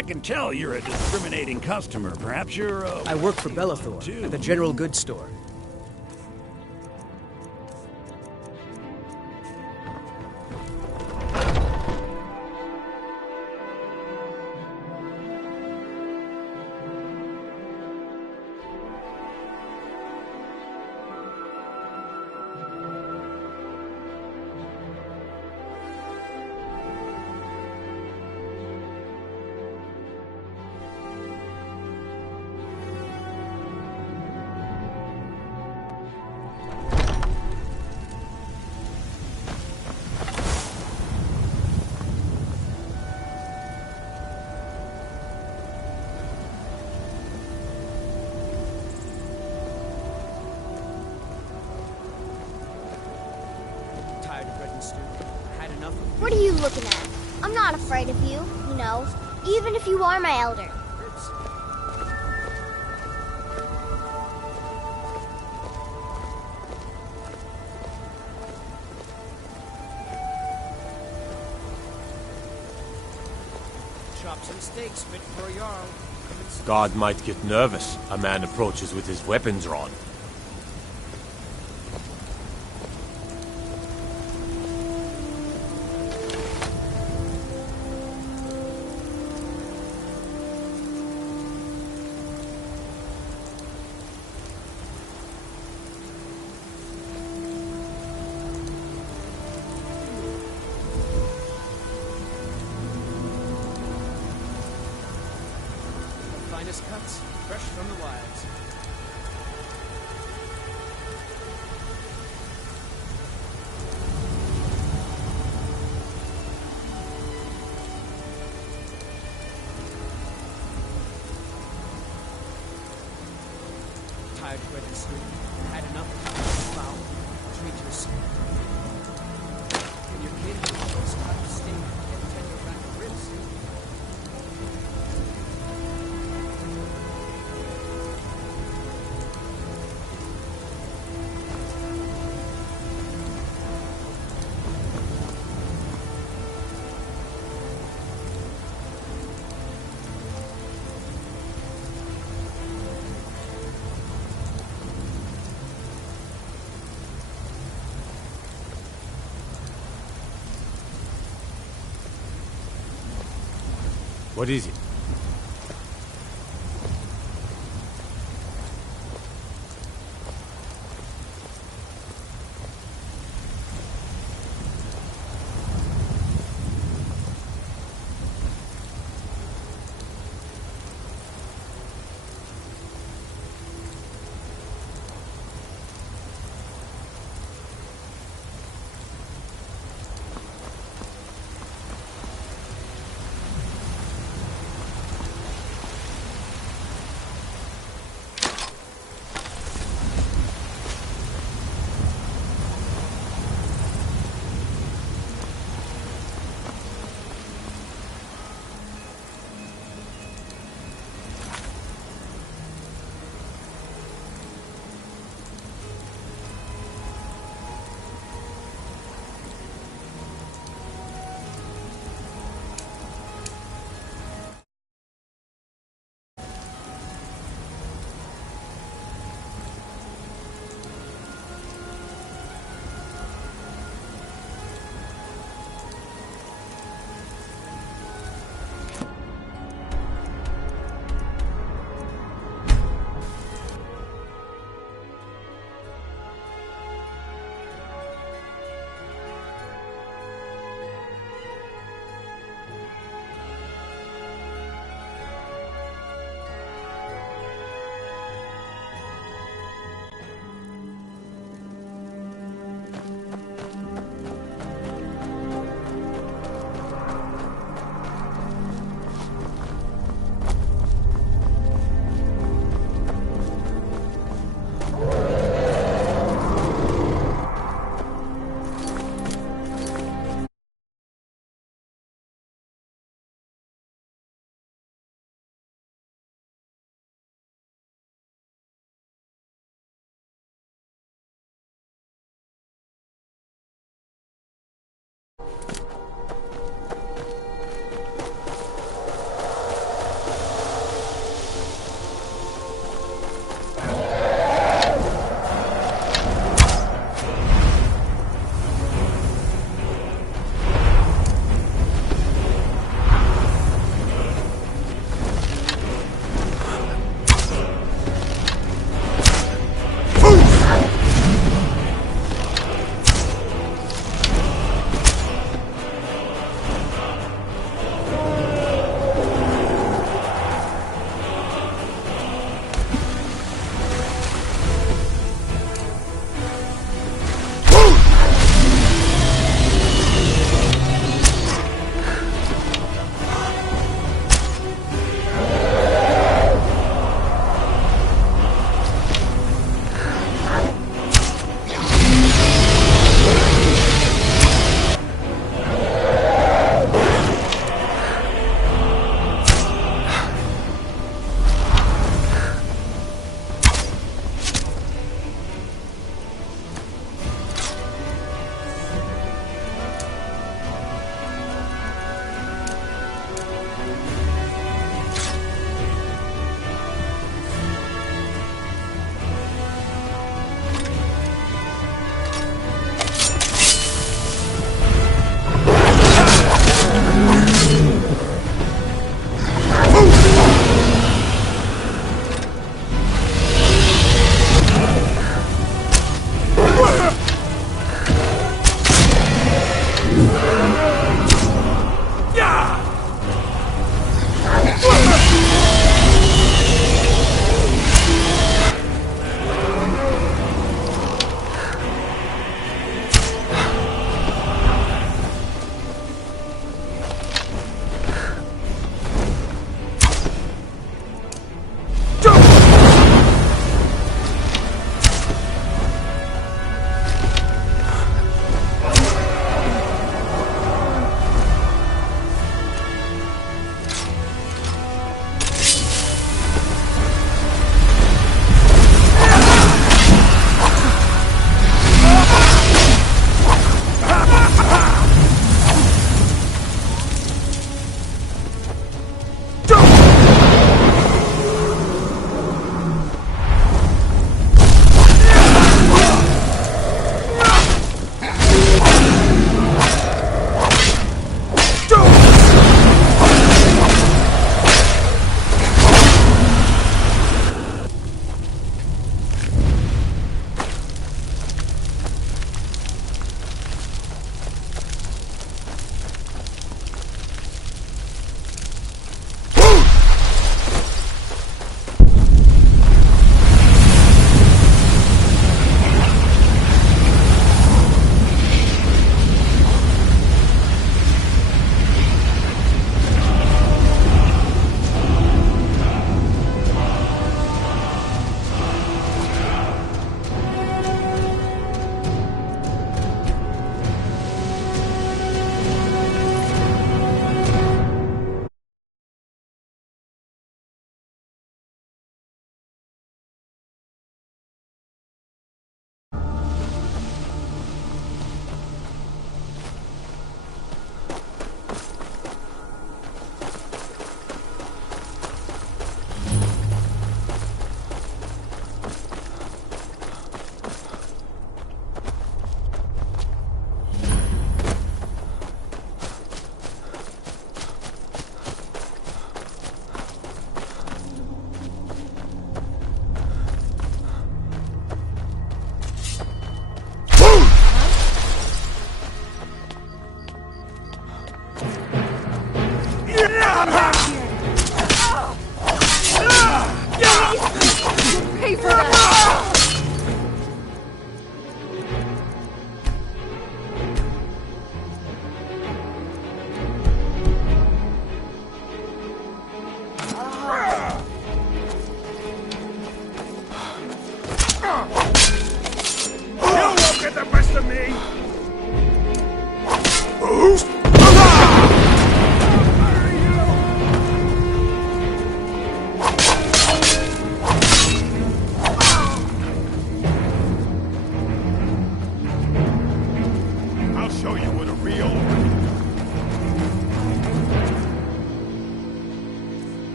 I can tell you're a discriminating customer. Perhaps you're, I work for Bellathor at the general goods store. What are you looking at? I'm not afraid of you, you know, even if you are my elder. Chops and steaks fit for a Jarl. Guard might get nervous. A man approaches with his weapons drawn. Finest cuts, fresh from the wilds. Tired of bread and stew. Had enough. Foul. Treat yourself. And your kid will start to steak and tender back the ribs. What is it?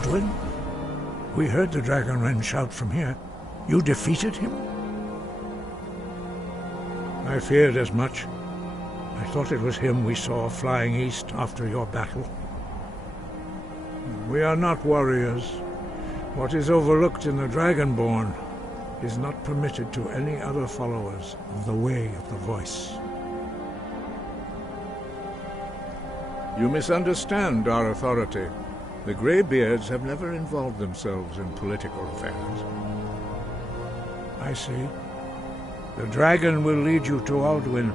Aldwin? We heard the Dragonren shout from here. You defeated him? I feared as much. I thought it was him we saw flying east after your battle. We are not warriors. What is overlooked in the Dragonborn is not permitted to any other followers of the Way of the Voice. You misunderstand our authority. The Greybeards have never involved themselves in political affairs. I see. The dragon will lead you to Aldwin,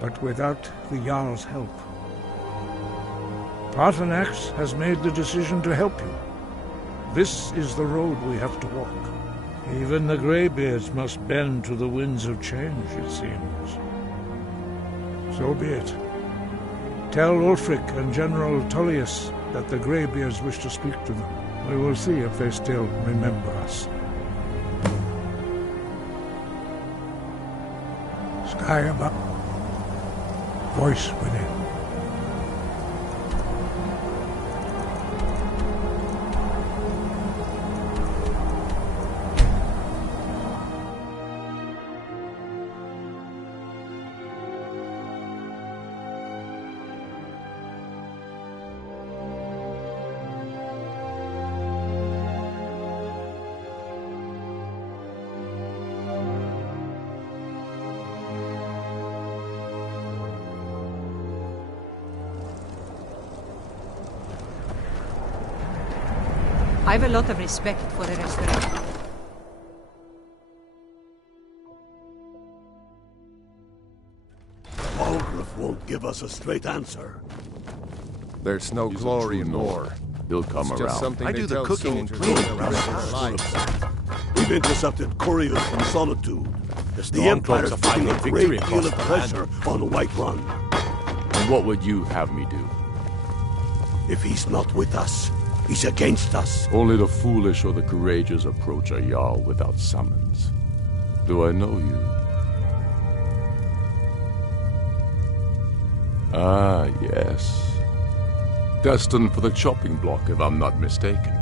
but without the Jarl's help. Paarthurnax has made the decision to help you. This is the road we have to walk. Even the Greybeards must bend to the winds of change, it seems. So be it. Tell Ulfric and General Tullius that the Greybeards wish to speak to them. We will see if they still remember us. Sky above, voice within. I've a lot of respect for the Restoration. Ulfric won't give us a straight answer. There's no glory in war. He'll come It's around. just something I they do the tell cooking and soldiers cleaning when around they're the risking house. life. We've intercepted couriers from Solitude. The Empire's Stormcloaks are putting finding a victory great deal across of the pressure on Whiterun. And what would you have me do? If he's not with us, he's against us. Only the foolish or the courageous approach a Jarl without summons. Do I know you? Ah, yes. Destined for the chopping block, if I'm not mistaken.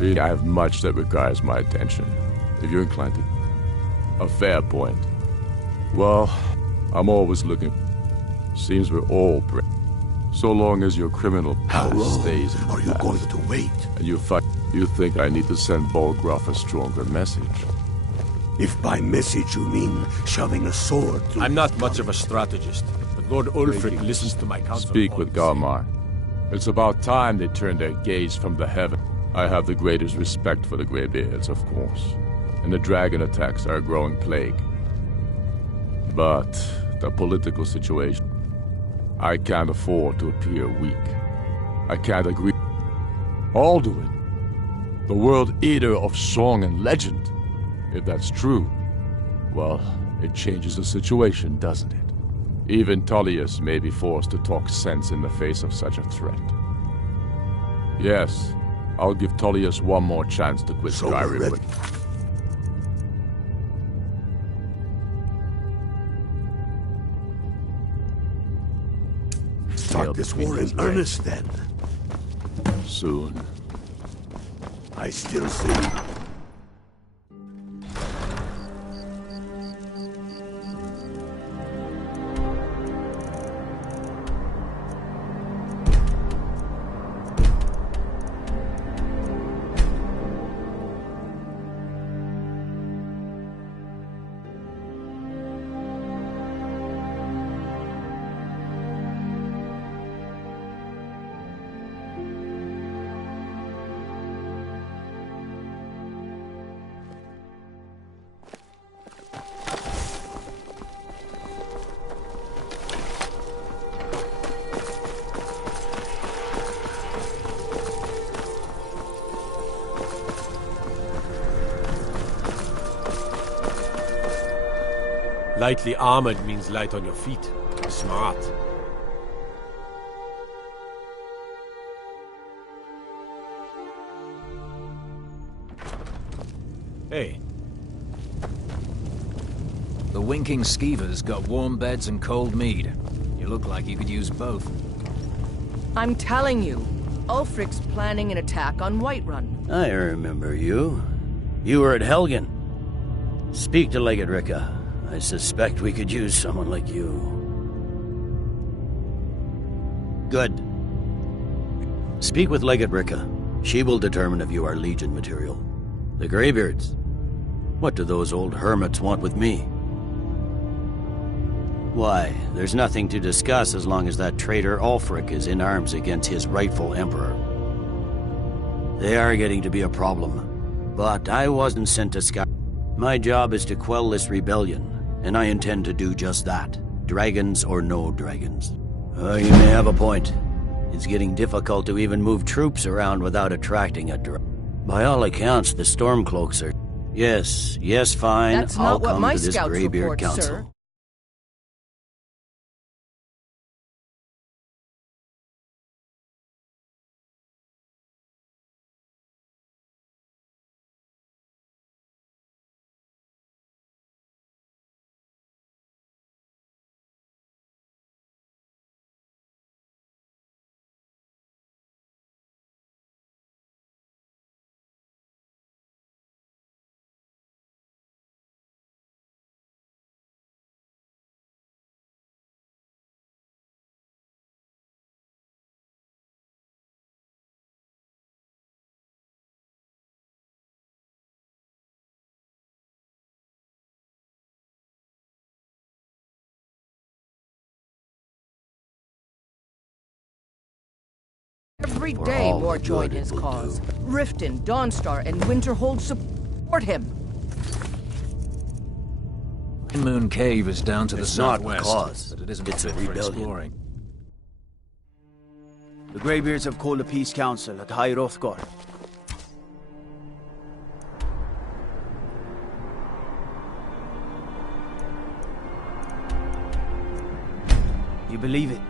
I have much that requires my attention, if you're inclined to. A fair point. Well, I'm always looking. Seems we're all brave. So long as your criminal How past long stays in the are you past. going to wait? And you think I need to send Bolgraf a stronger message? If by message you mean shoving a sword through... I'm not much of a strategist, but Lord Ulfric listens to my counsel. Speak with Galmar. It's about time they turn their gaze from the heaven. I have the greatest respect for the Greybeards, of course, and the dragon attacks are a growing plague. But the political situation... I can't afford to appear weak. I can't agree. Alduin, the world eater of song and legend. If that's true, well, it changes the situation, doesn't it? Even Tullius may be forced to talk sense in the face of such a threat. Yes, I'll give Tullius one more chance to quit So Skyrim. ready. But Start this war in earnest, then. soon. I still see... Lightly armored means light on your feet. Smart. Hey. The winking skeever's got warm beds and cold mead. You look like you could use both. I'm telling you, Ulfric's planning an attack on Whiterun. I remember you. You were at Helgen. Speak to Legate Ricka. I suspect we could use someone like you. Good. Speak with Legate Ricka. She will determine if you are Legion material. The Greybeards. What do those old hermits want with me? Why, there's nothing to discuss as long as that traitor Ulfric is in arms against his rightful emperor. They are getting to be a problem. But I wasn't sent to Sky. My job is to quell this rebellion, and I intend to do just that. Dragons or no dragons. You may have a point. It's getting difficult to even move troops around without attracting a By all accounts, the Stormcloaks are... Yes, fine. That's I'll not what come my to this scouts Greybeard report, Council. sir. Every For day all more the join good it his will cause. do. Riften, Dawnstar, and Winterhold support him. Moon Cave is down to the It's not a southwest, cause. but it isn't It's a fit for rebellion. exploring. The Greybeards have called a peace council at High Hrothgar. You believe it?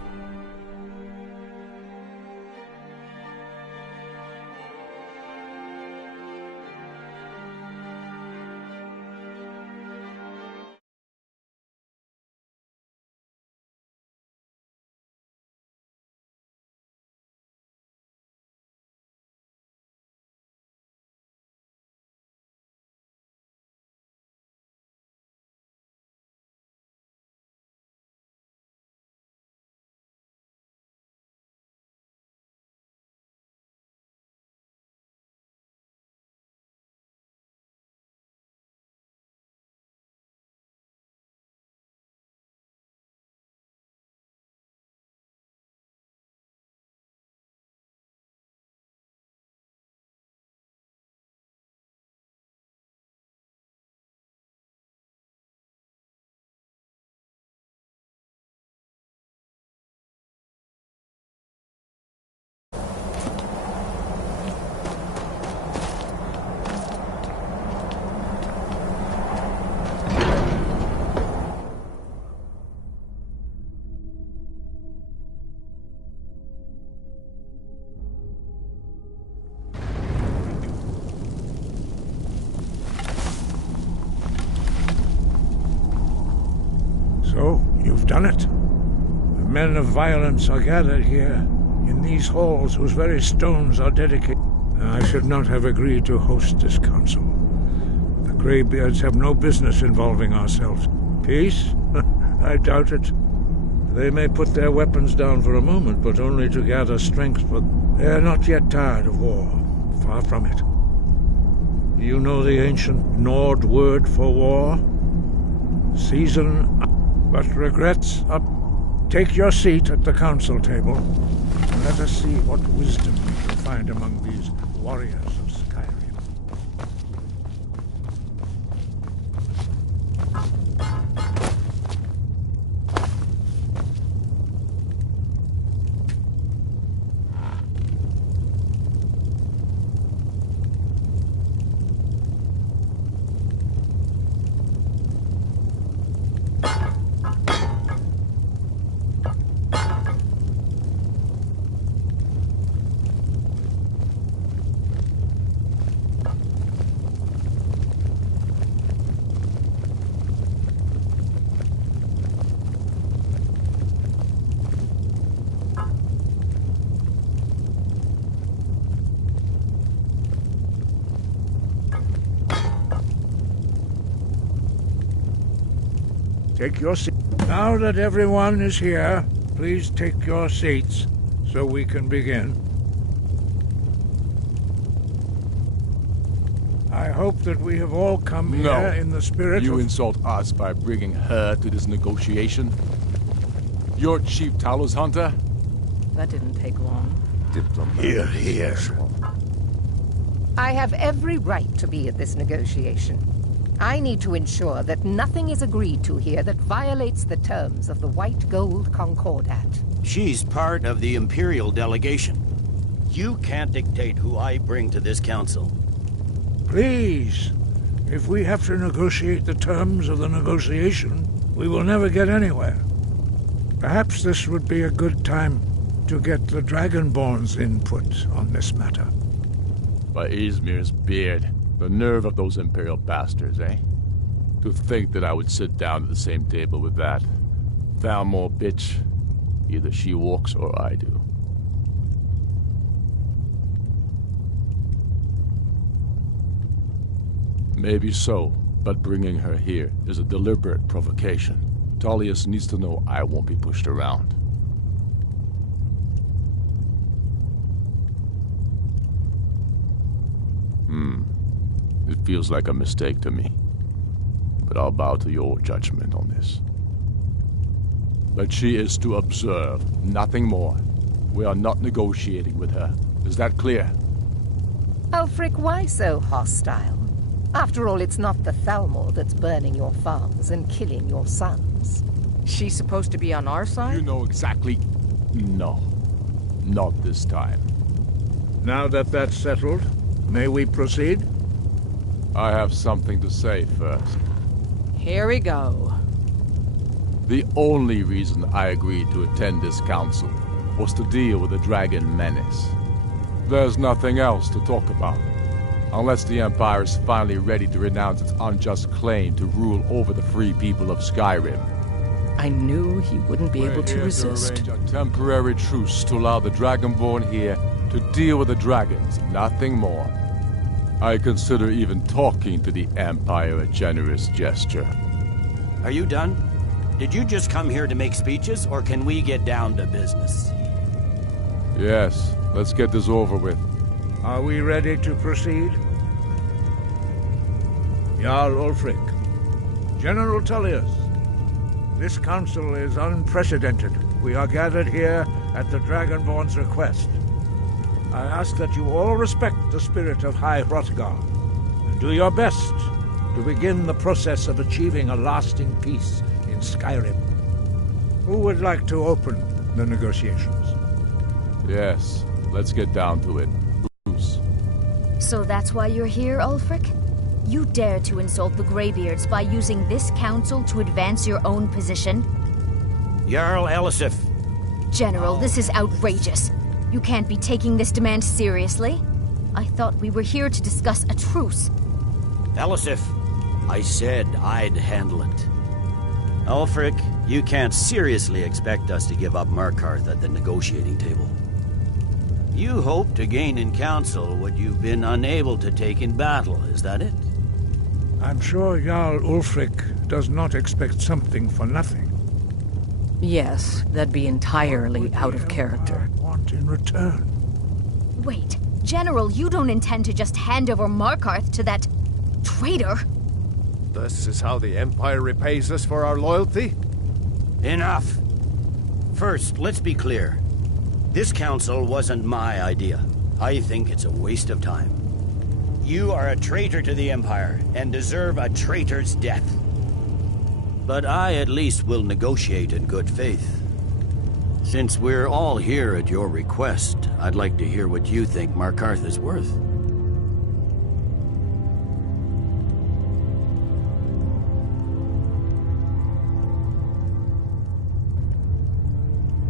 So, you've done it. The men of violence are gathered here, in these halls whose very stones are dedicated. I should not have agreed to host this council. The Greybeards have no business involving ourselves. Peace? I doubt it. They may put their weapons down for a moment, but only to gather strength for... They are not yet tired of war. Far from it. You know the ancient Nord word for war? Season... But regrets up. Take your seat at the council table, and let us see what wisdom we can find among these warriors of Skyrim. Take your seat. Now that everyone is here, please take your seats so we can begin. I hope that we have all come here in the spirit You of... insult us by bringing her to this negotiation? You're Chief Talos Hunter? That didn't take long. Here, here. I have every right to be at this negotiation. I need to ensure that nothing is agreed to here that violates the terms of the White Gold Concordat. She's part of the Imperial delegation. You can't dictate who I bring to this council. Please, if we have to negotiate the terms of the negotiation, we will never get anywhere. Perhaps this would be a good time to get the Dragonborn's input on this matter. By Izmir's beard, the nerve of those Imperial bastards, eh? To think that I would sit down at the same table with that. Thalmor bitch. Either she walks or I do. Maybe so, but bringing her here is a deliberate provocation. Tullius needs to know I won't be pushed around. It feels like a mistake to me. But I'll bow to your judgment on this. But she is to observe, nothing more. We are not negotiating with her. Is that clear? Ulfric, why so hostile? After all, it's not the Thalmor that's burning your farms and killing your sons. She's supposed to be on our side? You know exactly... No. Not this time. Now that that's settled, may we proceed? I have something to say first. Here we go. The only reason I agreed to attend this council was to deal with the dragon menace. There's nothing else to talk about. Unless the Empire is finally ready to renounce its unjust claim to rule over the free people of Skyrim. I knew he wouldn't be able to resist. To arrange a temporary truce to allow the Dragonborn here to deal with the dragons, nothing more. I consider even talking to the Empire a generous gesture. Are you done? Did you just come here to make speeches, or can we get down to business? Yes, let's get this over with. Are we ready to proceed? Jarl Ulfric, General Tullius, this council is unprecedented. We are gathered here at the Dragonborn's request. I ask that you all respect the spirit of High Hrothgar, and do your best to begin the process of achieving a lasting peace in Skyrim. Who would like to open the negotiations? Yes, let's get down to it. Bruce. So that's why you're here, Ulfric? You dare to insult the Greybeards by using this council to advance your own position? Jarl Elisif. General, this is outrageous. You can't be taking this demand seriously. I thought we were here to discuss a truce. Elisif, I said I'd handle it. Ulfric, you can't seriously expect us to give up Markarth at the negotiating table. You hope to gain in council what you've been unable to take in battle, is that it? I'm sure Jarl Ulfric does not expect something for nothing. Yes, that'd be entirely out of character. Want in return? Wait, General, you don't intend to just hand over Markarth to that traitor? This is how the Empire repays us for our loyalty? Enough! First, let's be clear. This council wasn't my idea. I think it's a waste of time. You are a traitor to the Empire, and deserve a traitor's death. But I at least will negotiate in good faith. Since we're all here at your request, I'd like to hear what you think Markarth is worth.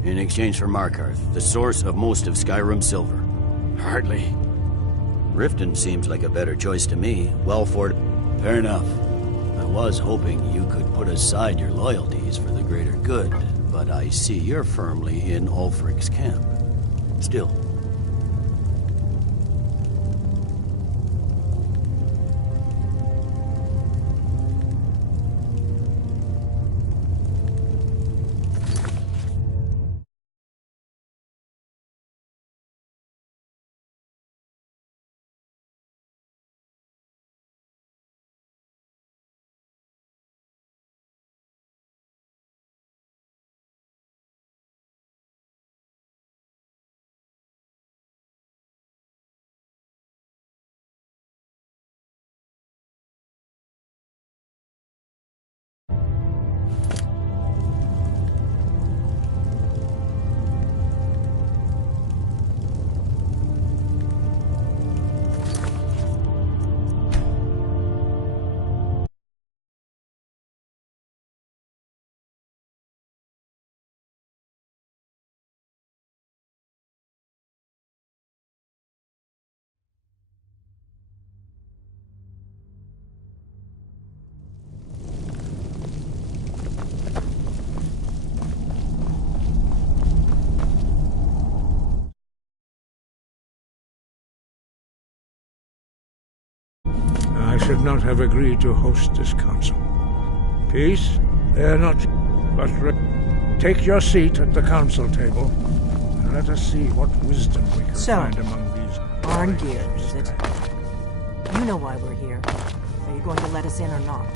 In exchange for Markarth, the source of most of Skyrim's silver. Hardly. Riften seems like a better choice to me. Well, fair enough. I was hoping you could put aside your loyalties for the greater good, but I see you're firmly in Ulfric's camp. Still. should not have agreed to host this council. Peace? They're not... But take your seat at the council table, and let us see what wisdom we can find among these... Arn gear, is it? You know why we're here. Are you going to let us in or not?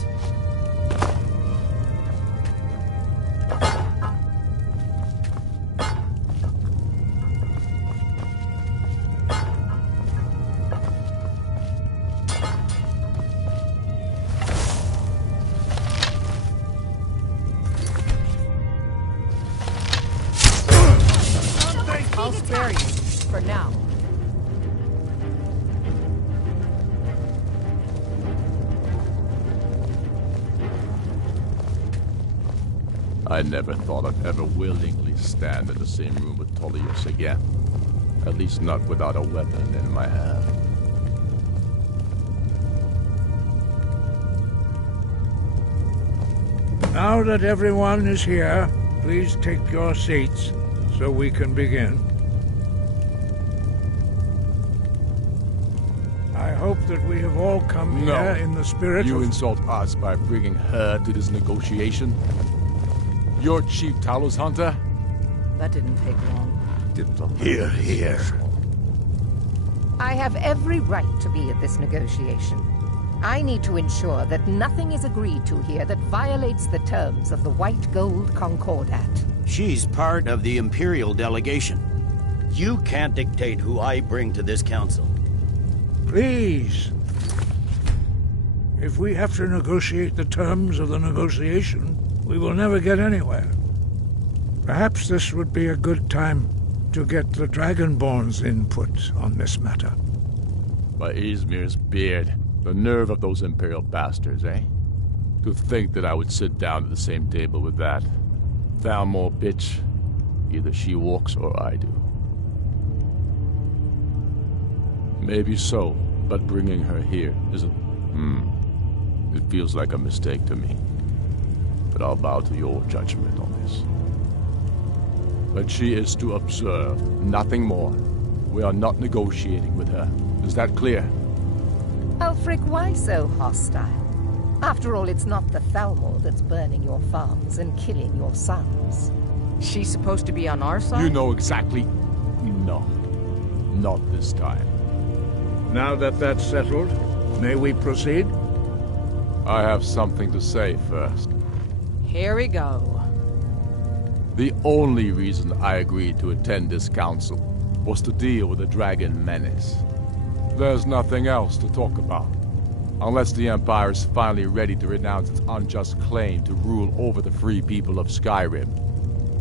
I'll spare you, for now. I never thought I'd ever willingly stand in the same room with Tullius again. At least not without a weapon in my hand. Now that everyone is here, please take your seats so we can begin. I hope that we have all come here in the spirit You of... insult us by bringing her to this negotiation? You're Chief Talos Hunter? That didn't take long. Here, here. I have every right to be at this negotiation. I need to ensure that nothing is agreed to here that violates the terms of the White Gold Concordat. She's part of the Imperial delegation. You can't dictate who I bring to this council. Please. If we have to negotiate the terms of the negotiation, we will never get anywhere. Perhaps this would be a good time to get the Dragonborn's input on this matter. By Izmir's beard, the nerve of those Imperial bastards, eh? To think that I would sit down at the same table with that. Thalmor bitch. Either she walks or I do. Maybe so, but bringing her here isn't... It feels like a mistake to me. But I'll bow to your judgment on this. But she is to observe, nothing more. We are not negotiating with her. Is that clear? Ulfric, why so hostile? After all, it's not the Thalmor that's burning your farms and killing your sons. She's supposed to be on our side? You know exactly... No. Not this time. Now that that's settled, may we proceed? I have something to say first. Here we go. The only reason I agreed to attend this council was to deal with the dragon menace. There's nothing else to talk about. Unless the Empire is finally ready to renounce its unjust claim to rule over the free people of Skyrim.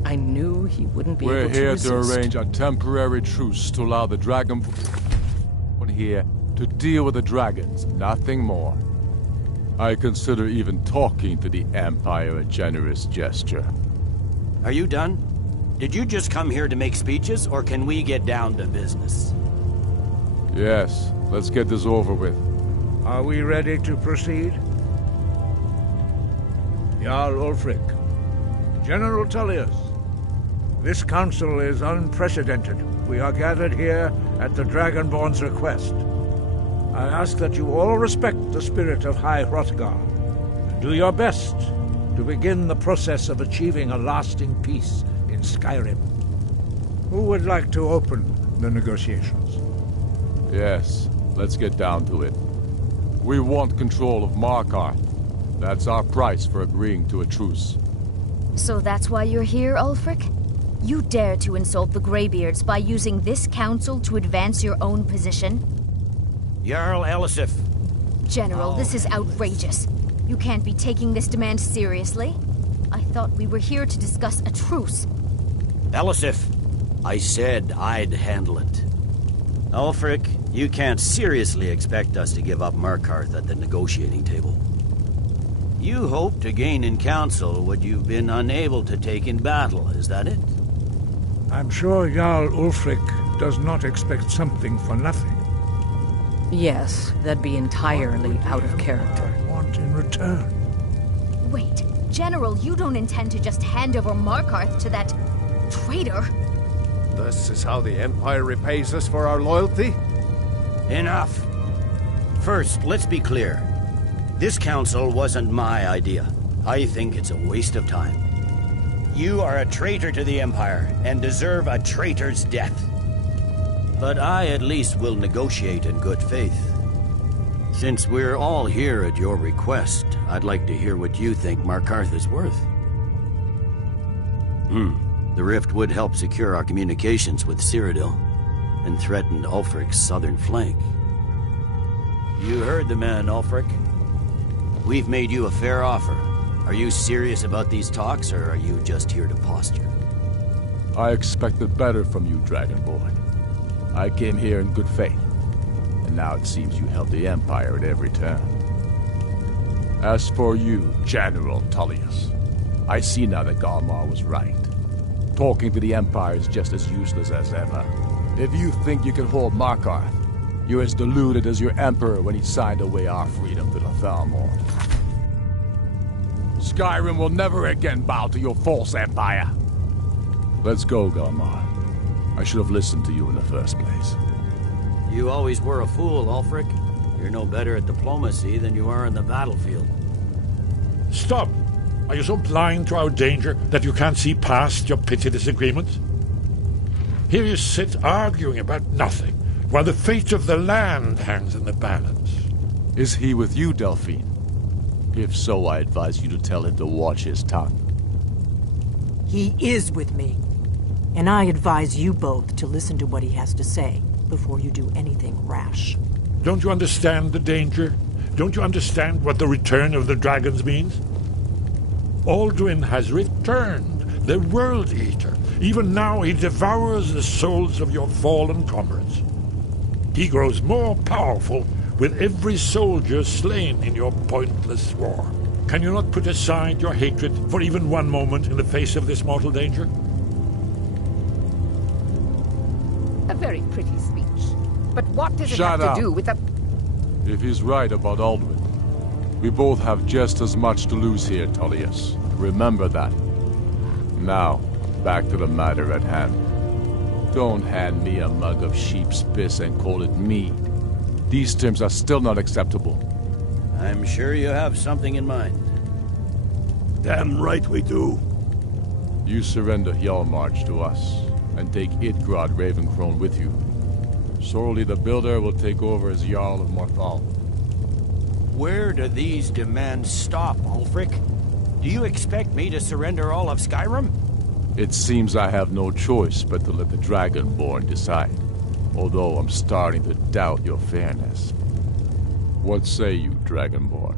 I knew he wouldn't be We're able to here resist. to arrange a temporary truce to allow the dragon... here to deal with the dragons, nothing more. I consider even talking to the Empire a generous gesture. Are you done? Did you just come here to make speeches, or can we get down to business? Yes, let's get this over with. Are we ready to proceed? Jarl Ulfric, General Tullius, this council is unprecedented. We are gathered here at the Dragonborn's request. I ask that you all respect the spirit of High Hrothgar, and do your best to begin the process of achieving a lasting peace in Skyrim. Who would like to open the negotiations? Yes, let's get down to it. We want control of Markarth. That's our price for agreeing to a truce. So that's why you're here, Ulfric? You dare to insult the Greybeards by using this council to advance your own position? Jarl Elisif. General, this is outrageous. You can't be taking this demand seriously. I thought we were here to discuss a truce. Elisif, I said I'd handle it. Ulfric, you can't seriously expect us to give up Markarth at the negotiating table. You hoped to gain in council what you've been unable to take in battle, is that it? I'm sure Jarl Ulfric does not expect something for nothing. Yes, that'd be entirely out of character. Want in return? Wait, General, you don't intend to just hand over Markarth to that... traitor? This is how the Empire repays us for our loyalty? Enough. First, let's be clear. This council wasn't my idea. I think it's a waste of time. You are a traitor to the Empire and deserve a traitor's death. But I at least will negotiate in good faith. Since we're all here at your request, I'd like to hear what you think Markarth is worth. The rift would help secure our communications with Cyrodiil and threatened Ulfric's southern flank. You heard the man, Ulfric. We've made you a fair offer. Are you serious about these talks, or are you just here to posture? I expected better from you, Dragonborn. I came here in good faith, and now it seems you help the Empire at every turn. As for you, General Tullius, I see now that Galmar was right. Talking to the Empire is just as useless as ever. If you think you can hold Markarth, you're as deluded as your Emperor when he signed away our freedom to the Thalmor. Skyrim will never again bow to your false empire. Let's go, Galmar. I should have listened to you in the first place. You always were a fool, Ulfric. You're no better at diplomacy than you are in the battlefield. Stop! Are you so blind to our danger that you can't see past your petty disagreements? Here you sit arguing about nothing, while the fate of the land hangs in the balance. Is he with you, Delphine? If so, I advise you to tell him to watch his tongue. He is with me. And I advise you both to listen to what he has to say before you do anything rash. Don't you understand the danger? Don't you understand what the return of the dragons means? Alduin has returned, the World Eater. Even now he devours the souls of your fallen comrades. He grows more powerful with every soldier slain in your pointless war. Can you not put aside your hatred for even one moment in the face of this mortal danger? A very pretty speech. But what does it have to do with the... If he's right about Alduin, we both have just as much to lose here, Tullius. Remember that. Now, back to the matter at hand. Don't hand me a mug of sheep's piss and call it mead. These terms are still not acceptable. I'm sure you have something in mind. Damn right we do. You surrender Hjalmarch to us, and take Idgrod Ravencrone with you. Sorli the Builder will take over as Jarl of Morthal. Where do these demands stop, Ulfric? Do you expect me to surrender all of Skyrim? It seems I have no choice but to let the Dragonborn decide, although I'm starting to doubt your fairness. What say you, Dragonborn?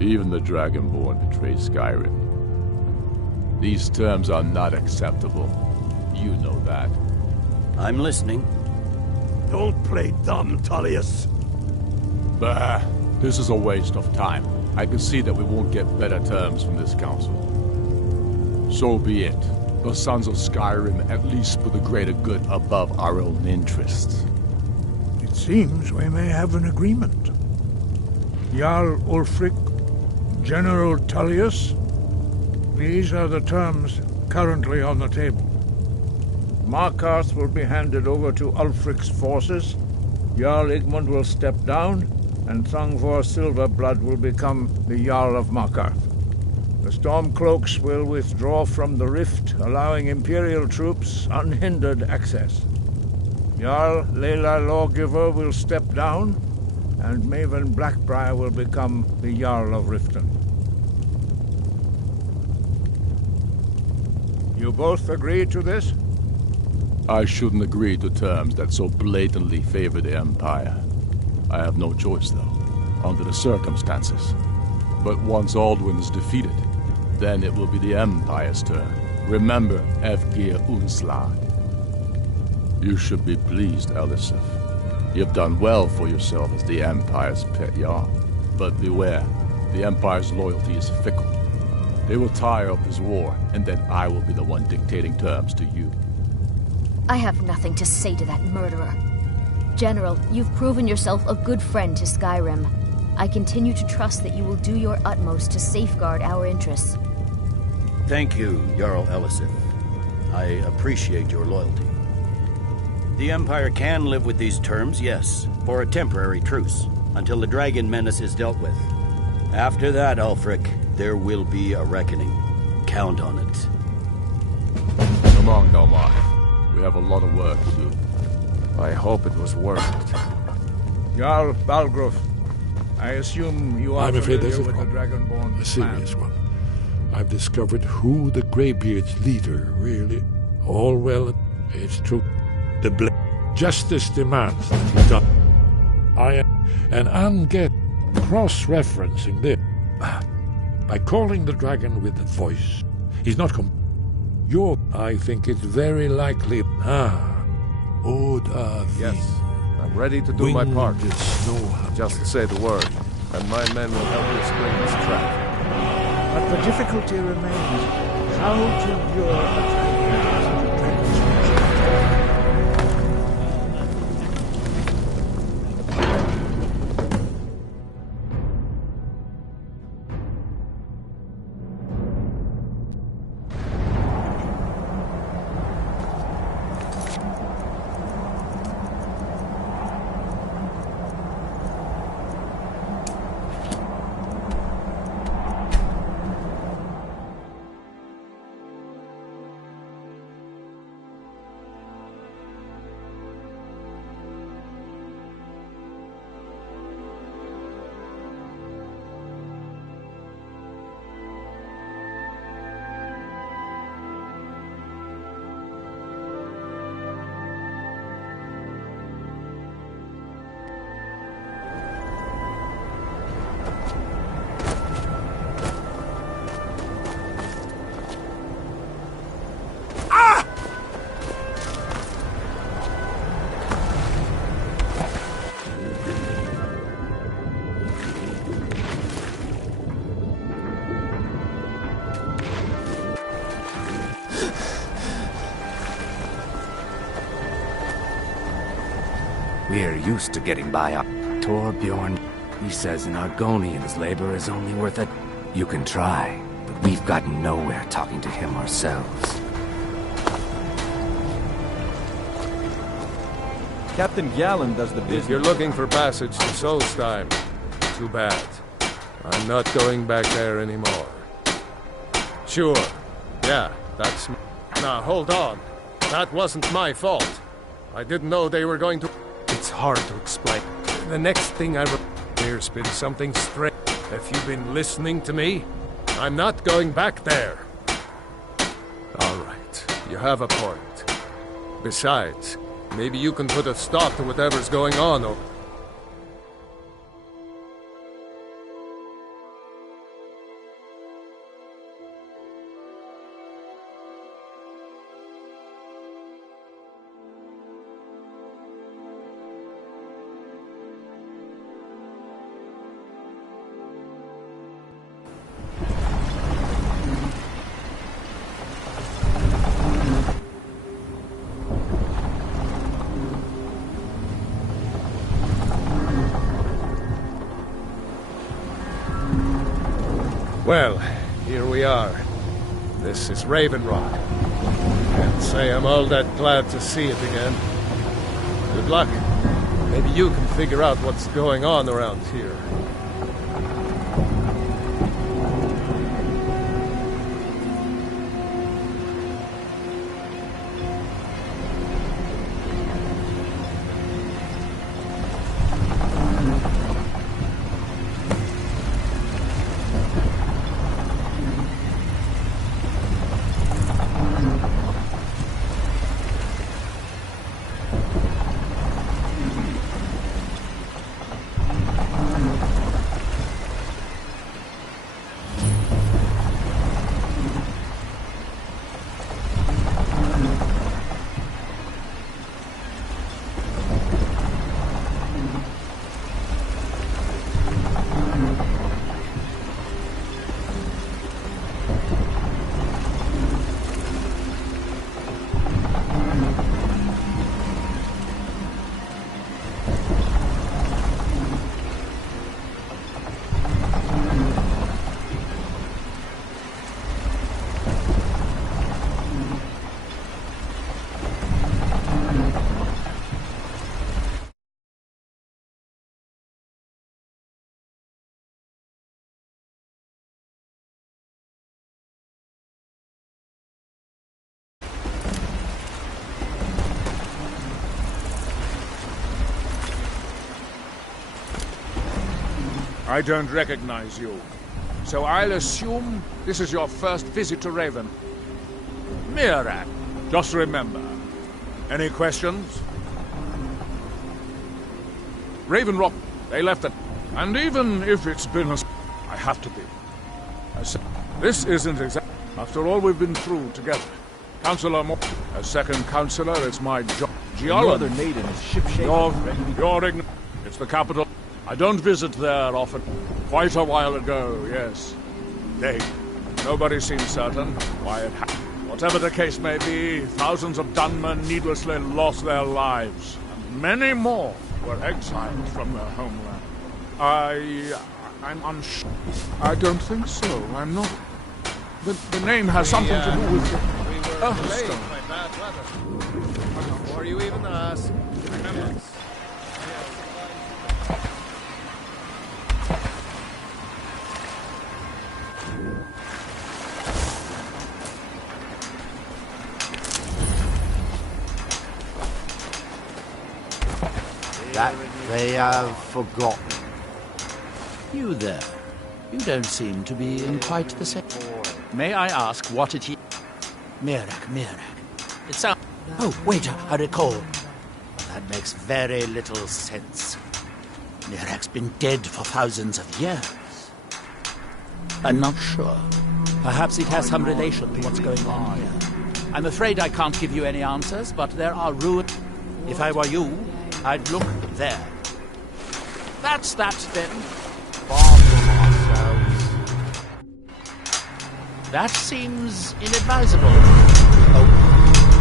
Even the Dragonborn betray Skyrim. These terms are not acceptable. You know that. I'm listening. Don't play dumb, Tullius. Bah, this is a waste of time. I can see that we won't get better terms from this council. So be it. The Sons of Skyrim at least put the greater good above our own interests. It seems we may have an agreement. Jarl Ulfric, General Tullius, these are the terms currently on the table. Markarth will be handed over to Ulfric's forces, Jarl Igmund will step down, and Thangvor Silverblood will become the Jarl of Markarth. The Stormcloaks will withdraw from the rift, allowing Imperial troops unhindered access. Jarl Layla Lawgiver will step down, and Maven Blackbriar will become the Jarl of Riften. You both agree to this? I shouldn't agree to terms that so blatantly favor the Empire. I have no choice, though, under the circumstances. But once Alduin is defeated, then it will be the Empire's turn. Remember, Evgir Unslag. You should be pleased, Elisif. You've done well for yourself as the Empire's pet Jarl. But beware, the Empire's loyalty is fickle. They will tire of this war, and then I will be the one dictating terms to you. I have nothing to say to that murderer. General, you've proven yourself a good friend to Skyrim. I continue to trust that you will do your utmost to safeguard our interests. Thank you, Jarl Elisif. I appreciate your loyalty. The Empire can live with these terms, yes, for a temporary truce, until the dragon menace is dealt with. After that, Ulfric, there will be a reckoning. Count on it. Come on, Galmar. We have a lot of work to do. I hope it was worth it. Jarl Balgruuf, I assume you are I'm afraid familiar there's a with the problem. Dragonborn A serious one. I've discovered who the Greybeard's leader really... All well, it's true. The justice demands that he does. And I'm cross-referencing this. By calling the dragon with the voice, he's not I think it's very likely. Yes, I'm ready to do my part. Just say the word, and my men will help you spring this trap. But the difficulty remains how to lure a dragon into the dragon's We're used to getting by up. Torbjorn, he says an Argonian's labor is only worth it. You can try, but we've gotten nowhere talking to him ourselves. Captain Gallen does the business. If you're looking for passage to Solstheim, too bad. I'm not going back there anymore. Sure. Yeah, that's... Now, hold on. That wasn't my fault. I didn't know they were going to... It's hard to explain. The next thing there's been something strange. Have you been listening to me? I'm not going back there. All right. You have a point. Besides, maybe you can put a stop to whatever's going on over... Well, here we are. This is Raven Rock. Can't say I'm all that glad to see it again. Good luck. Maybe you can figure out what's going on around here. I don't recognize you. So I'll assume this is your first visit to Raven. Mirak, just remember. Any questions? Raven Rock, they left it. And even if it's been a... I have to be. This isn't exact. After all we've been through together. Counselor Mo... As second counselor, it's my job. No other maiden is shipshape. You're ignorant. It's the capital. I don't visit there often. Quite a while ago, yes. Nobody seems certain why it happened. Whatever the case may be, thousands of Dunmen needlessly lost their lives. And many more were exiled from their homeland. I'm unsure. I don't think so. I'm not. The name has something to do with it. We were delayed by bad weather. Before you even asked. Remember. That they have forgotten. You there. You don't seem to be in quite the same... May I ask what it is? Mirak. It sounds... Oh, wait, I recall. That makes very little sense. Mirak's been dead for thousands of years. I'm not sure. Perhaps it has some relation to what's going on here. I'm afraid I can't give you any answers, but there are ruins. If I were you, I'd look there. That's that, then. Far from ourselves. That seems inadvisable. Oh,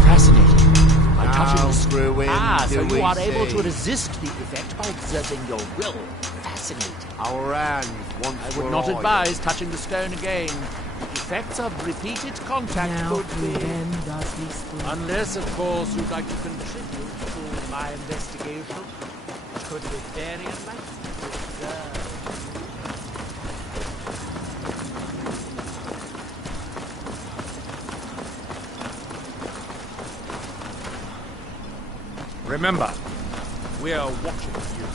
fascinating. By touching the so you are able to resist the effect by exerting your will. Fascinating. Our hands once I would not advise touching the stone again. The effects of repeated contact could be... Unless, of course, you'd like to contribute to my investigation. It could be very enlightening to observe. Remember, we are watching you.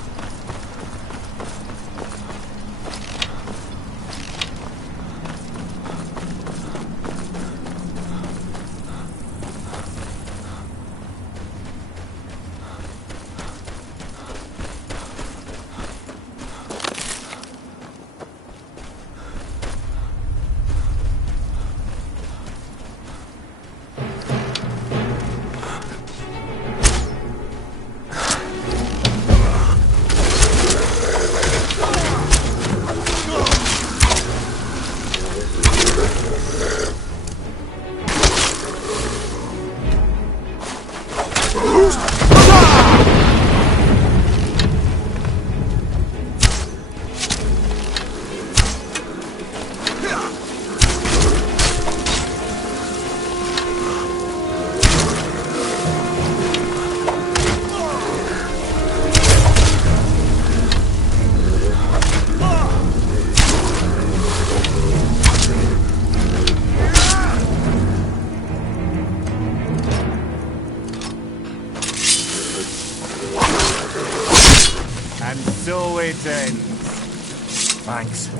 Thanks.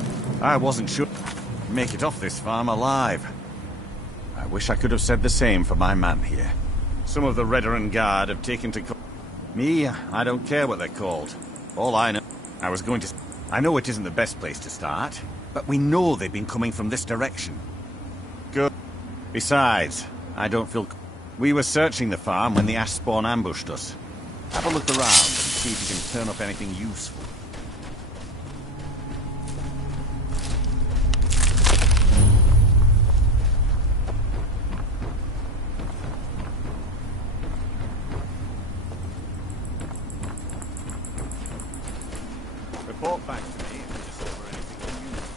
I wasn't sure I'd make it off this farm alive. I wish I could have said the same for my man here. Some of the Redoran Guard have taken to... Me, I don't care what they're called. All I know... I know it isn't the best place to start, but we know they've been coming from this direction. Good. Besides, I don't feel... We were searching the farm when the ash spawn ambushed us. Have a look around and see if you can turn up anything useful. Report back to me if you discover anything unusual.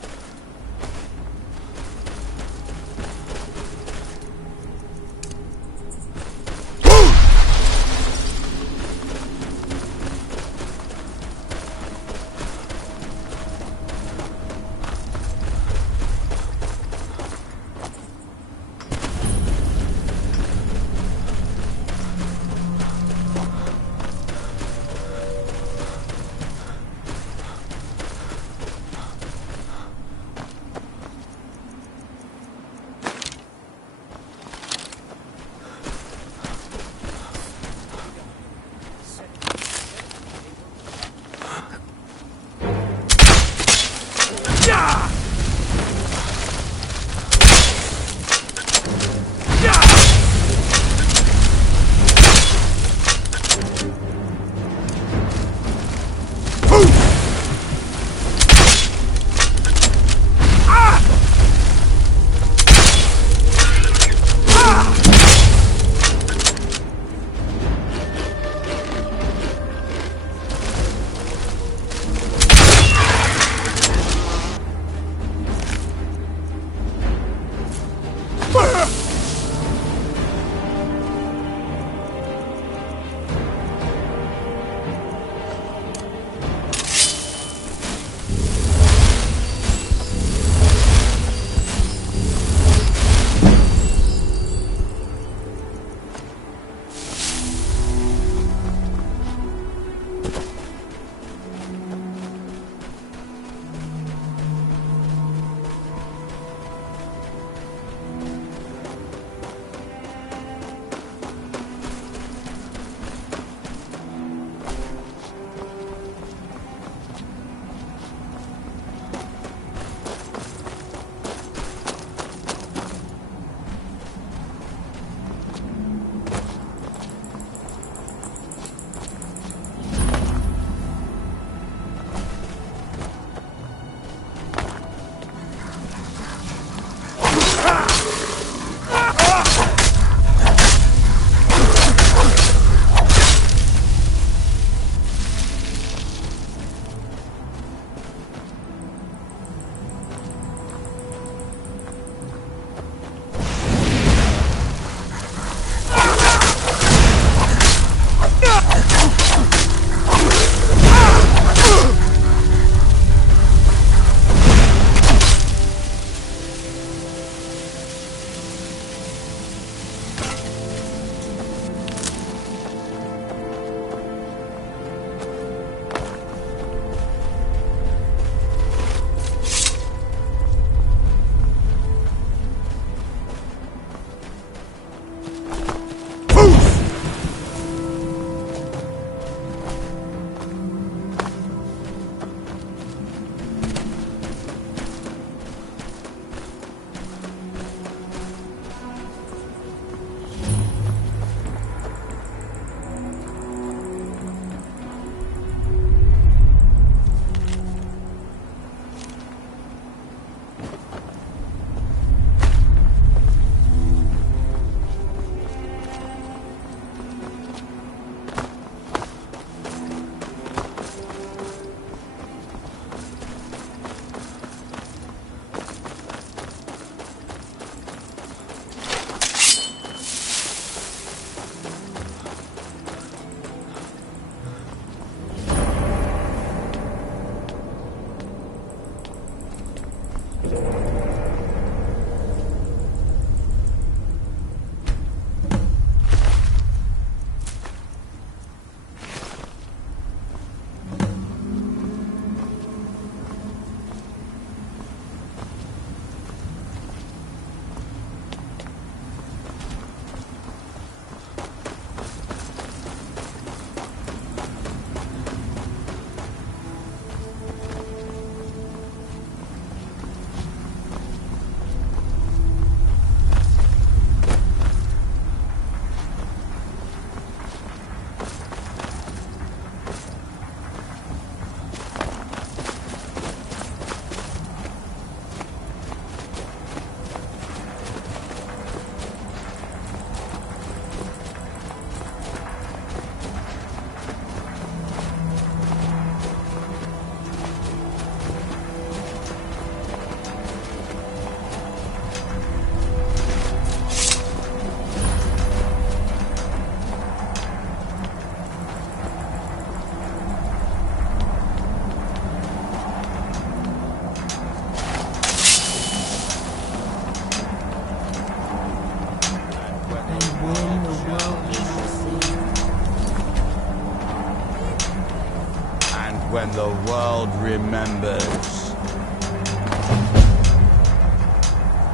when the world remembers.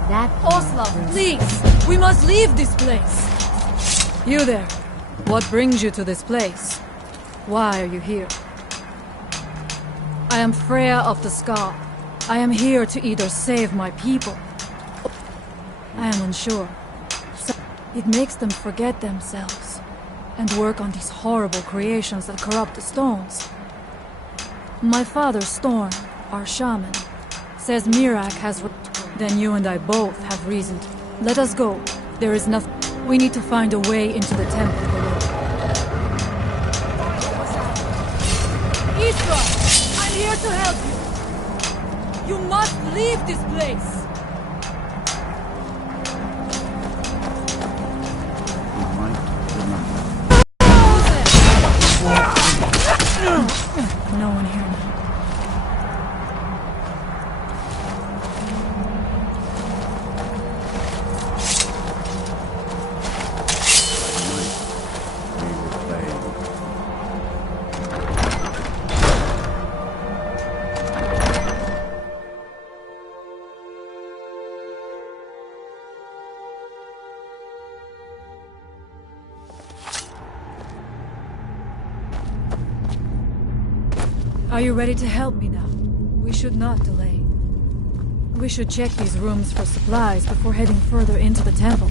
That Oslav, please! We must leave this place! You there. What brings you to this place? Why are you here? I am Freya of the Scar. I am here to either save my people. I am unsure. So it makes them forget themselves and work on these horrible creations that corrupt the stones. My father, Storm, our shaman, says Mirak has... Then you and I both have reason to... Let us go. There is nothing... We need to find a way into the temple below. Isra! I'm here to help you! You must leave this place! No one here now. Are you ready to help me now? We should not delay. We should check these rooms for supplies before heading further into the temple.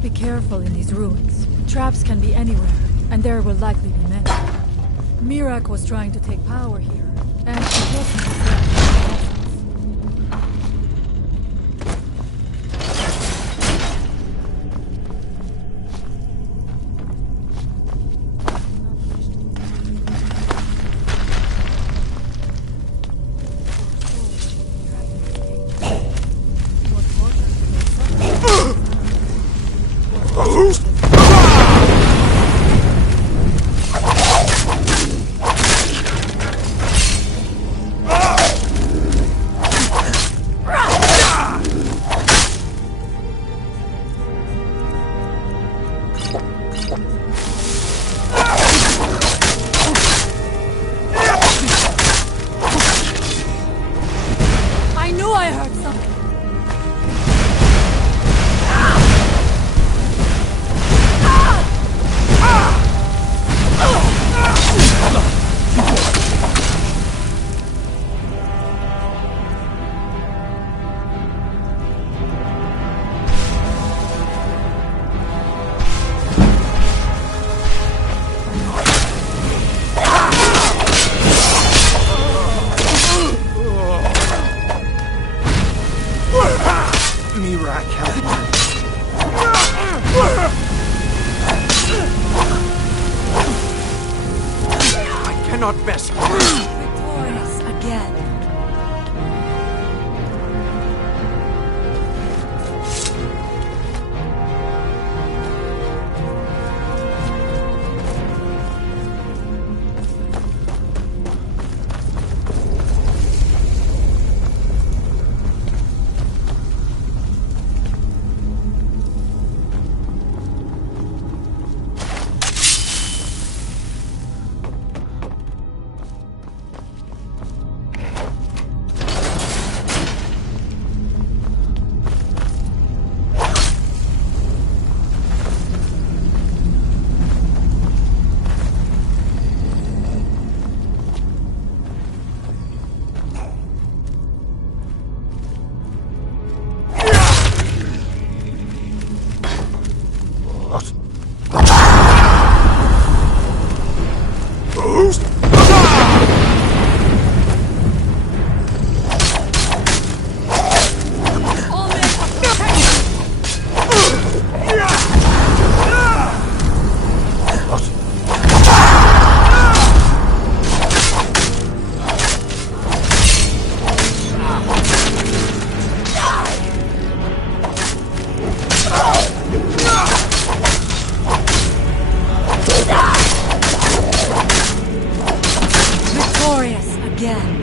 Be careful in these ruins. Traps can be anywhere, and there will likely be many. Mirak was trying to take power here, and she killed himself. Victorious again. again.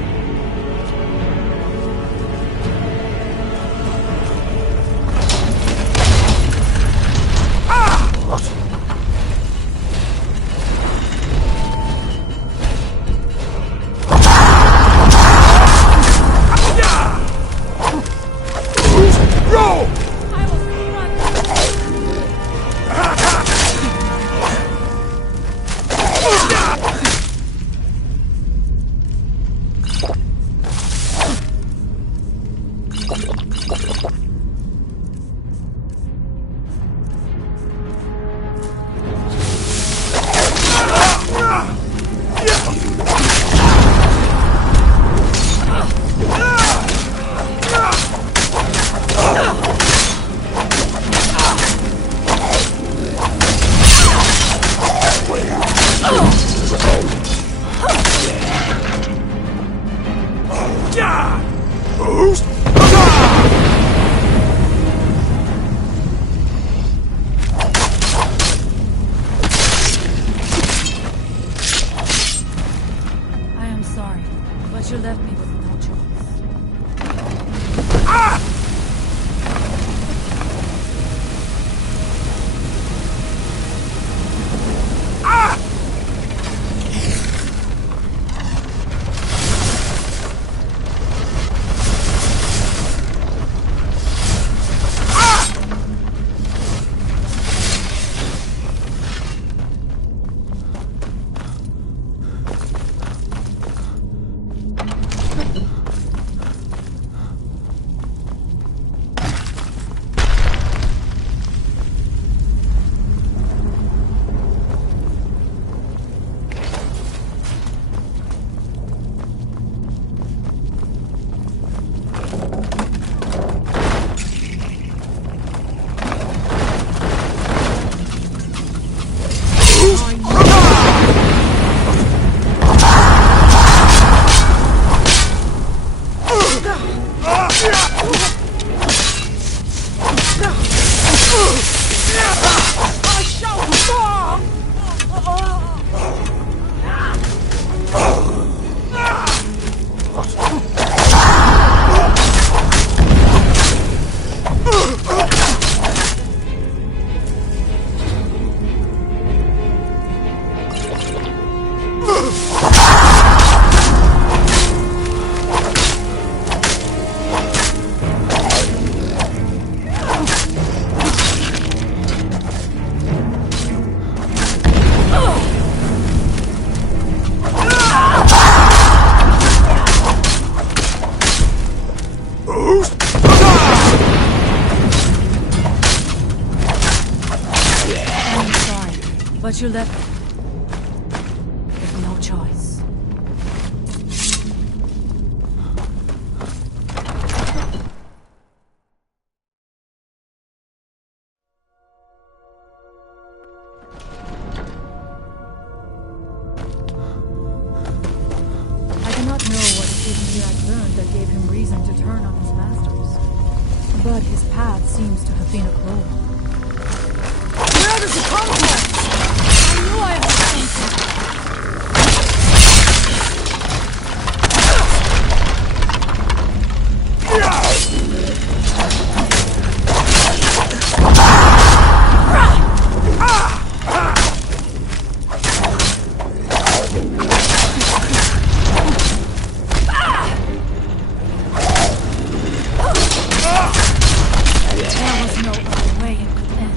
You left me with no choice. Ah! Ah! But you left with no choice. I do not know what it is he had learned that gave him reason to turn on his masters. But his path seems to have been a cruel one. Where does it come from? I knew I was something. There was no other way it could end.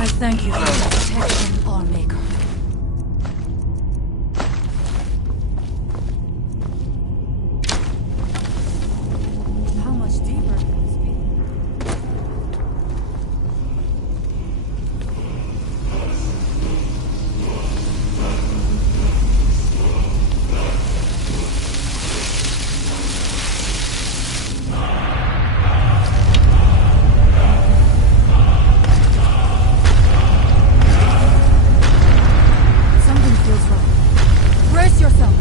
I thank you for your protection, Allmaker. How much deeper can this be? Something feels wrong. Brace yourself.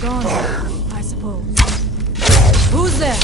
Gone, I suppose. Who's there?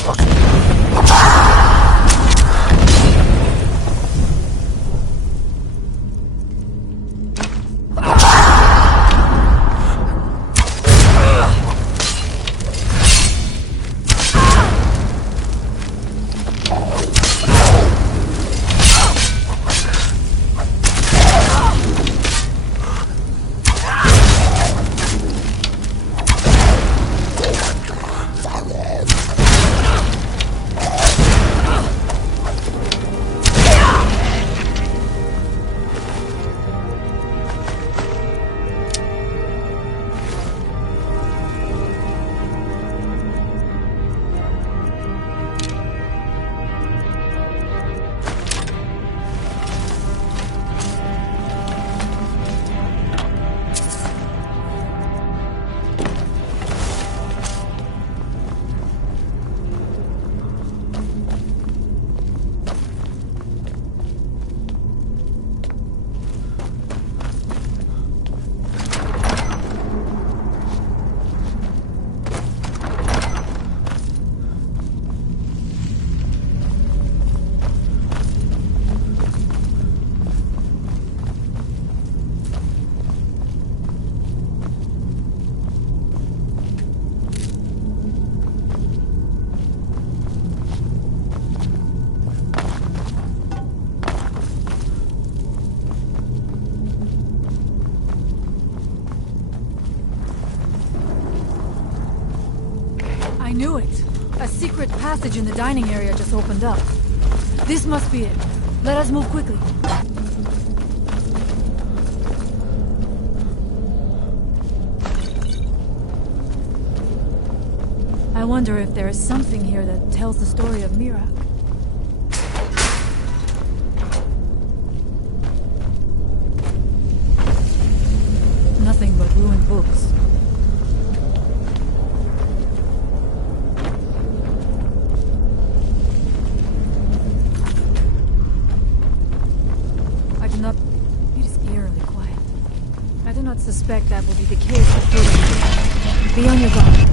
I knew it. A secret passage in the dining area just opened up. This must be it. Let us move quickly. I wonder if there is something here that tells the story of Mira. Nothing but ruined books. It is eerily quiet. I do not suspect that will be the case. Be on your guard.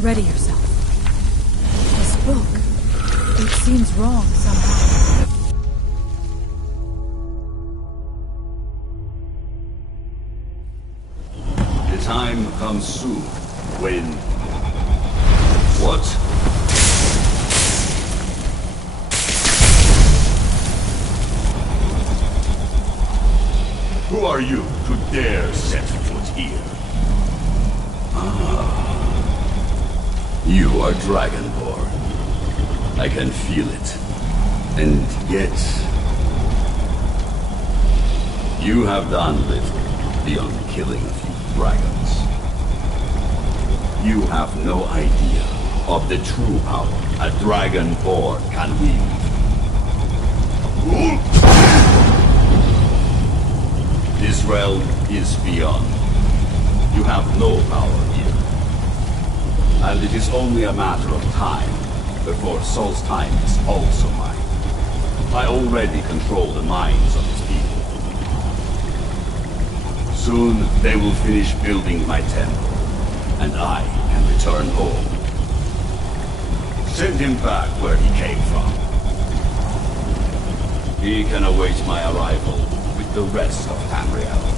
Ready yourself. This book, it seems wrong somehow. The time comes soon when... What? Who are you to dare set foot here? You are Dragonborn. I can feel it. And yet... you have done little beyond killing a few dragons. You have no idea of the true power a Dragonborn can wield. This realm is beyond. You have no power here. And it is only a matter of time before Solstheim is also mine. I already control the minds of his people. Soon they will finish building my temple, and I can return home. Send him back where he came from. He can await my arrival with the rest of Tamriel.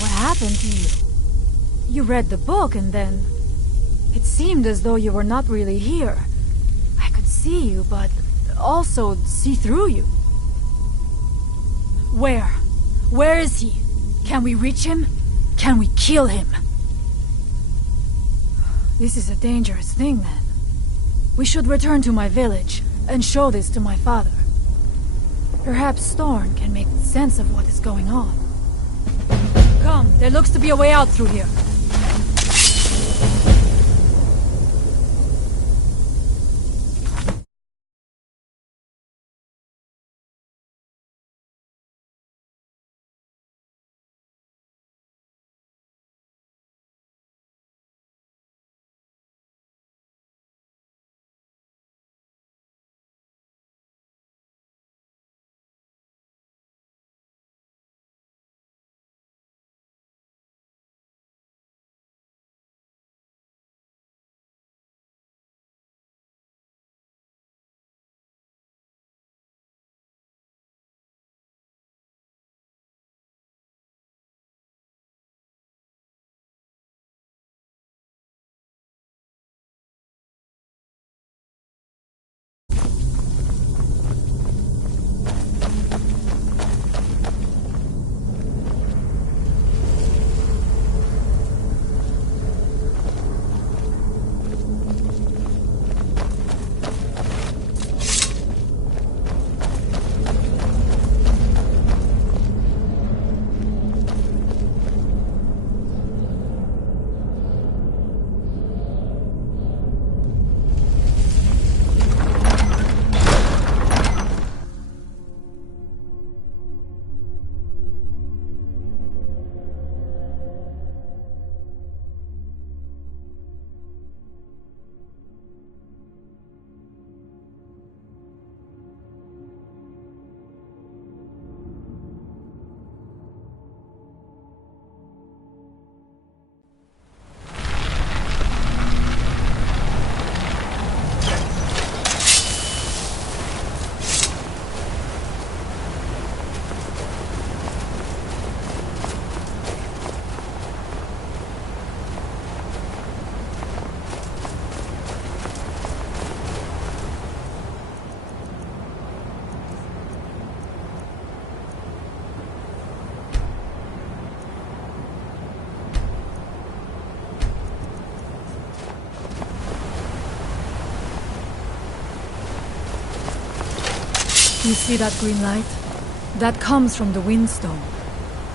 What happened to you? You read the book and then... it seemed as though you were not really here. I could see you, but also see through you. Where? Where is he? Can we reach him? Can we kill him? This is a dangerous thing, then. We should return to my village and show this to my father. Perhaps Storn can make sense of what is going on. Come, there looks to be a way out through here. You see that green light? That comes from the Windstone,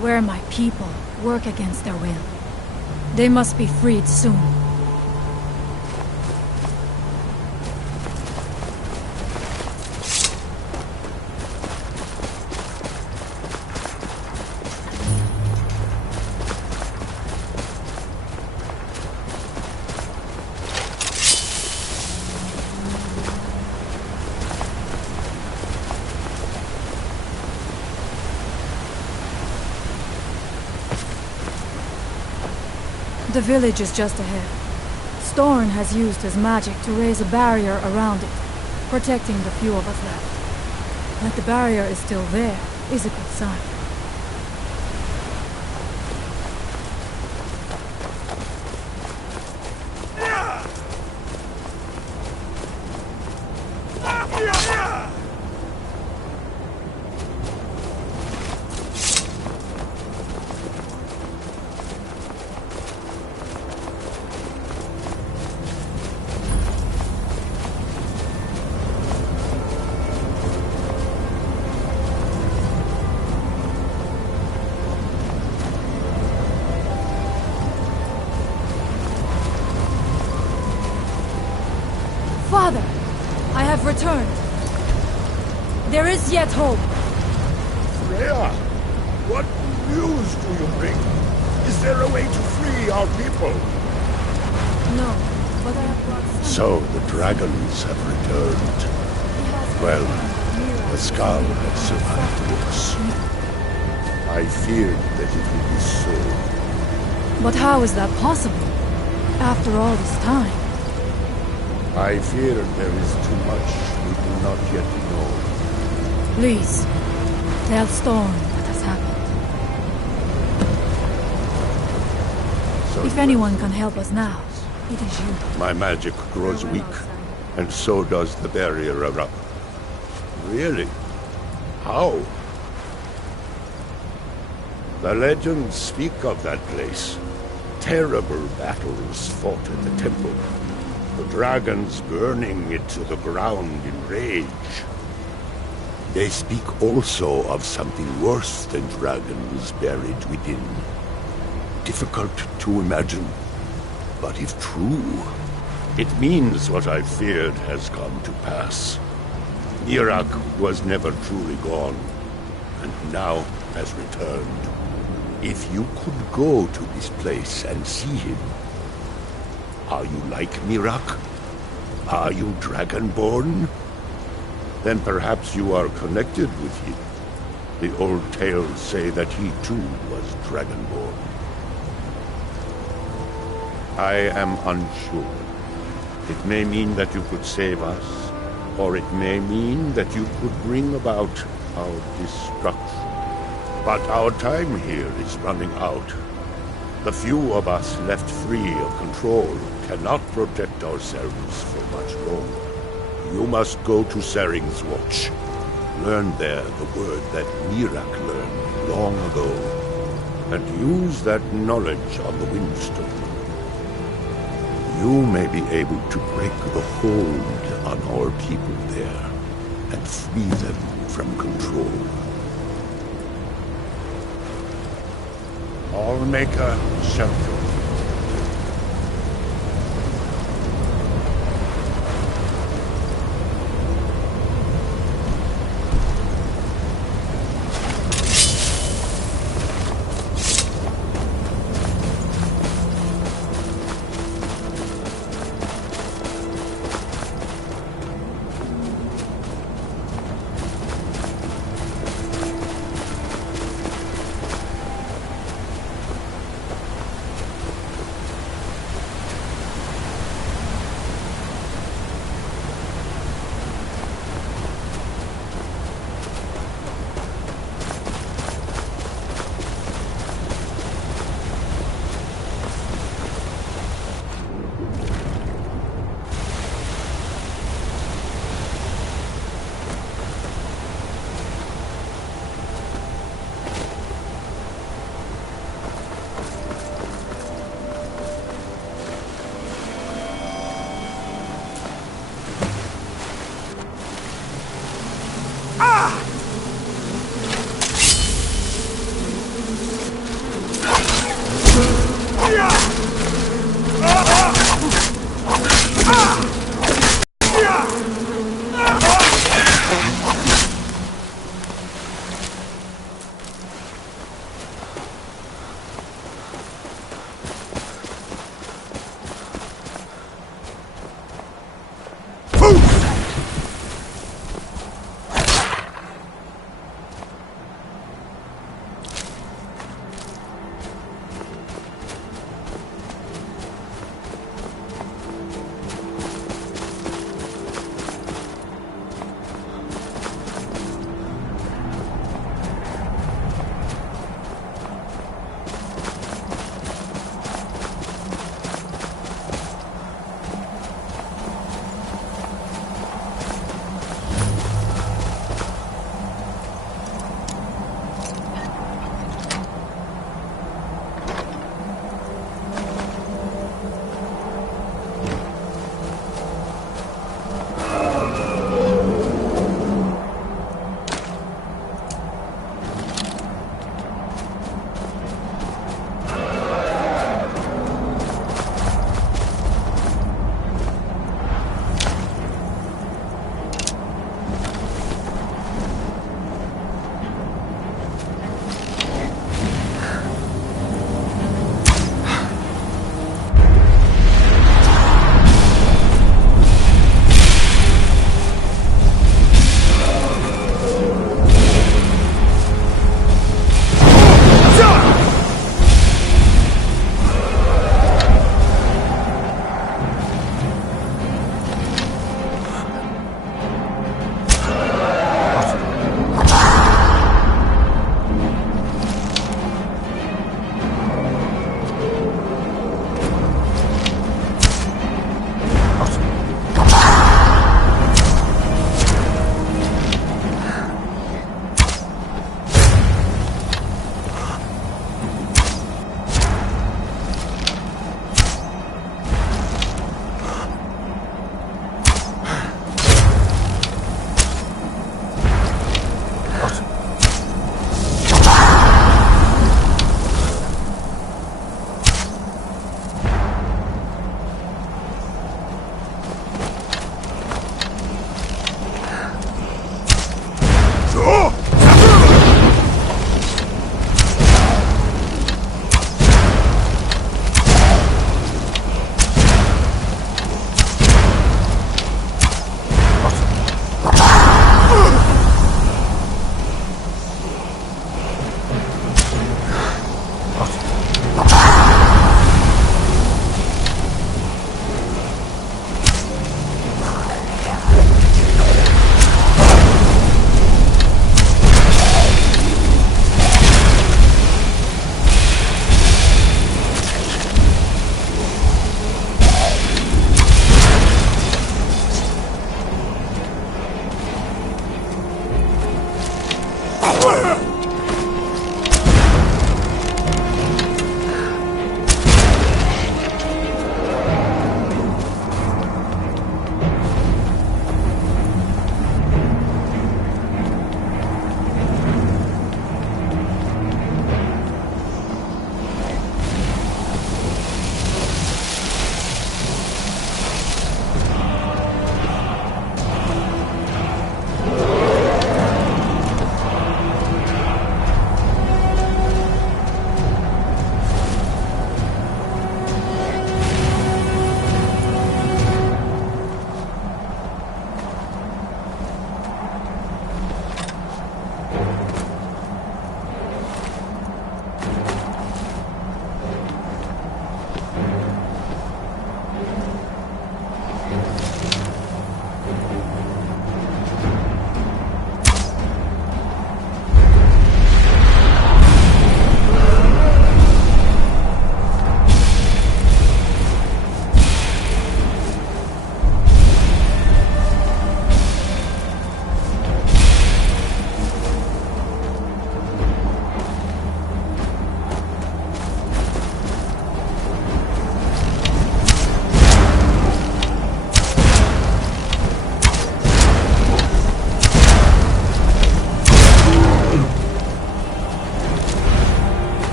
where my people work against their will. They must be freed soon. The village is just ahead. Storn has used his magic to raise a barrier around it, protecting the few of us left. That the barrier is still there is a good sign. Father, I have returned. There is yet hope. Freya, what news do you bring? Is there a way to free our people? No, but I have brought some... So the dragons have returned. Well, the Skull has survived worse. I feared that it would be so. But how is that possible? After all this time? I fear there is too much we do not yet know. Please, tell Storm what has happened. So if anyone can help us now, it is you. My magic grows weak, and so does the barrier around. Really? How? The legends speak of that place. Terrible battles fought at the temple. The dragons burning it to the ground in rage. They speak also of something worse than dragons buried within. Difficult to imagine, but if true, it means what I feared has come to pass. Mirak was never truly gone, and now has returned. If you could go to this place and see him, are you like Mirak? Are you Dragonborn? Then perhaps you are connected with him. The old tales say that he too was Dragonborn. I am unsure. It may mean that you could save us, or it may mean that you could bring about our destruction. But our time here is running out. The few of us left free of control cannot protect ourselves for much longer. You must go to Saring's Watch. Learn there the word that Mirak learned long ago, and use that knowledge on the Windstone. You may be able to break the hold on our people there, and free them from control. Allmaker Shelter.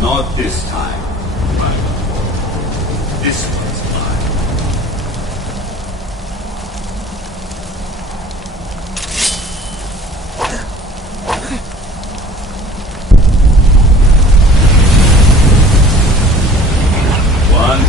Not this time, my lord. This one's mine. One.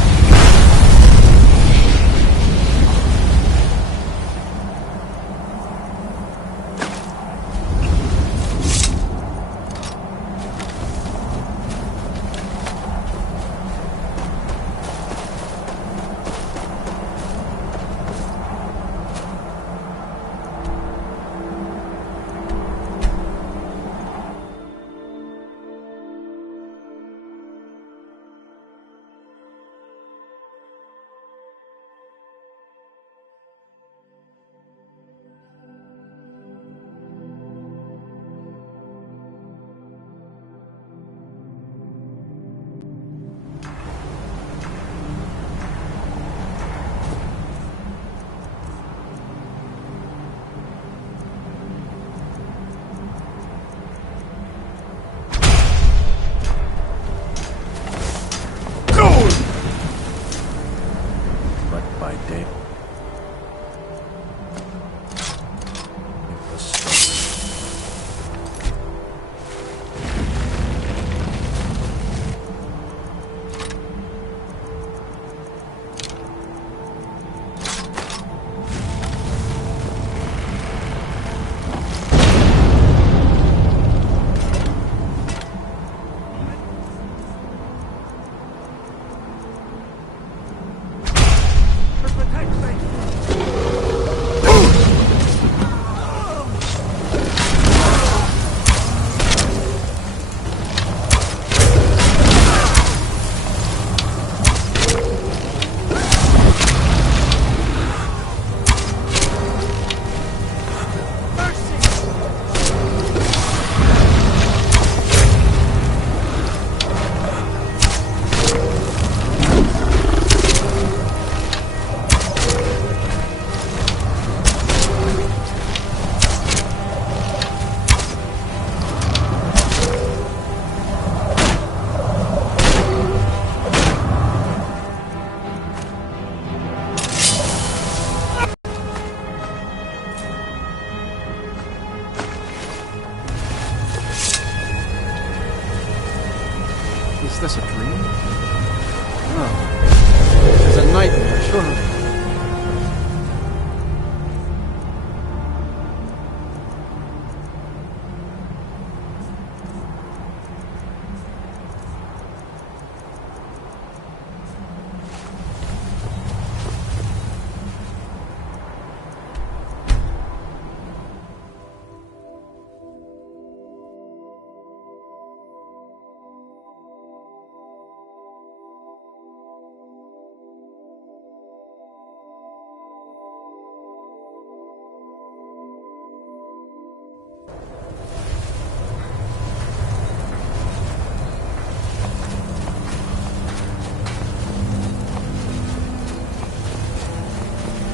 It's a nightmare, surely.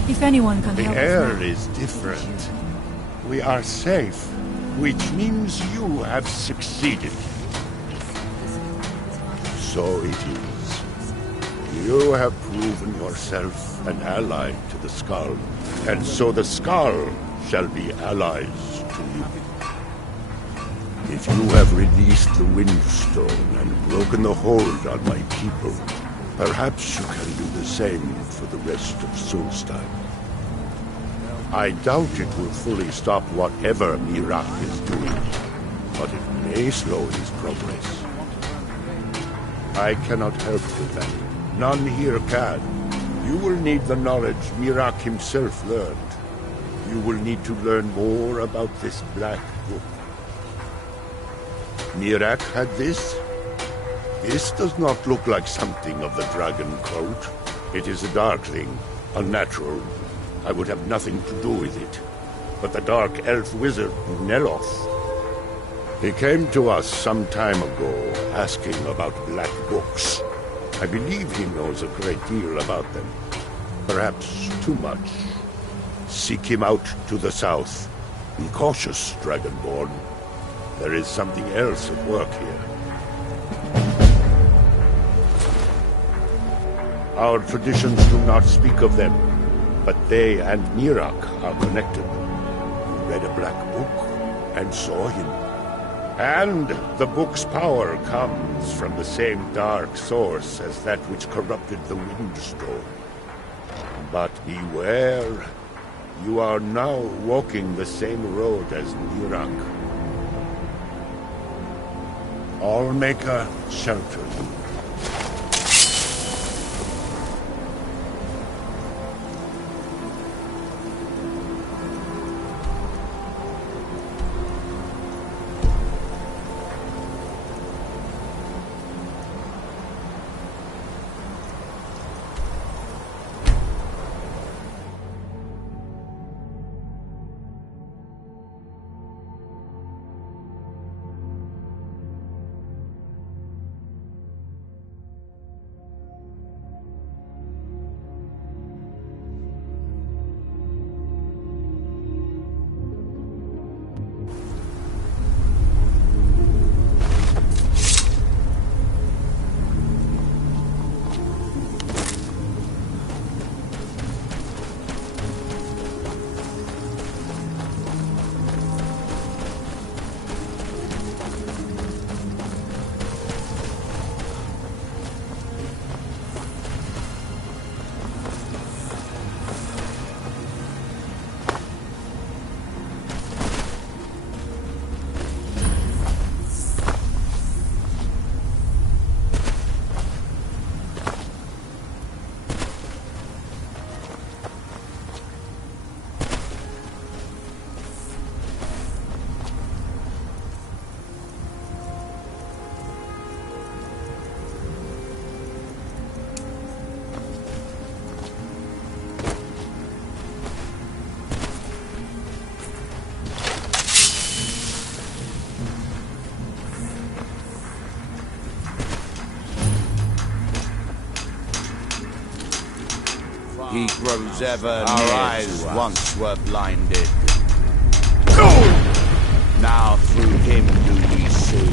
If anyone can help The us air now. is different. We are safe, which means you have succeeded. So it is. You have proven yourself an ally to the Skull, and so the Skull shall be allies to you. If you have released the Windstone and broken the hold on my people, perhaps you can do the same for the rest of Solstheim. I doubt it will fully stop whatever Mirak is doing, but it may slow his progress. I cannot help with that. None here can. You will need the knowledge Mirak himself learned. You will need to learn more about this black book. Mirak had this? This does not look like something of the dragon coat. It is a darkling, unnatural. I would have nothing to do with it. But the dark elf wizard, Neloth, he came to us some time ago asking about black books. I believe he knows a great deal about them. Perhaps too much. Seek him out to the south. Be cautious, Dragonborn. There is something else at work here. Our traditions do not speak of them, but they and Mirak are connected. You read a black book and saw him. And the book's power comes from the same dark source as that which corrupted the Windstone. But beware, you are now walking the same road as Mirak. Allmaker shelter you. He grows ever Our eyes once were blinded. Now through him do we see.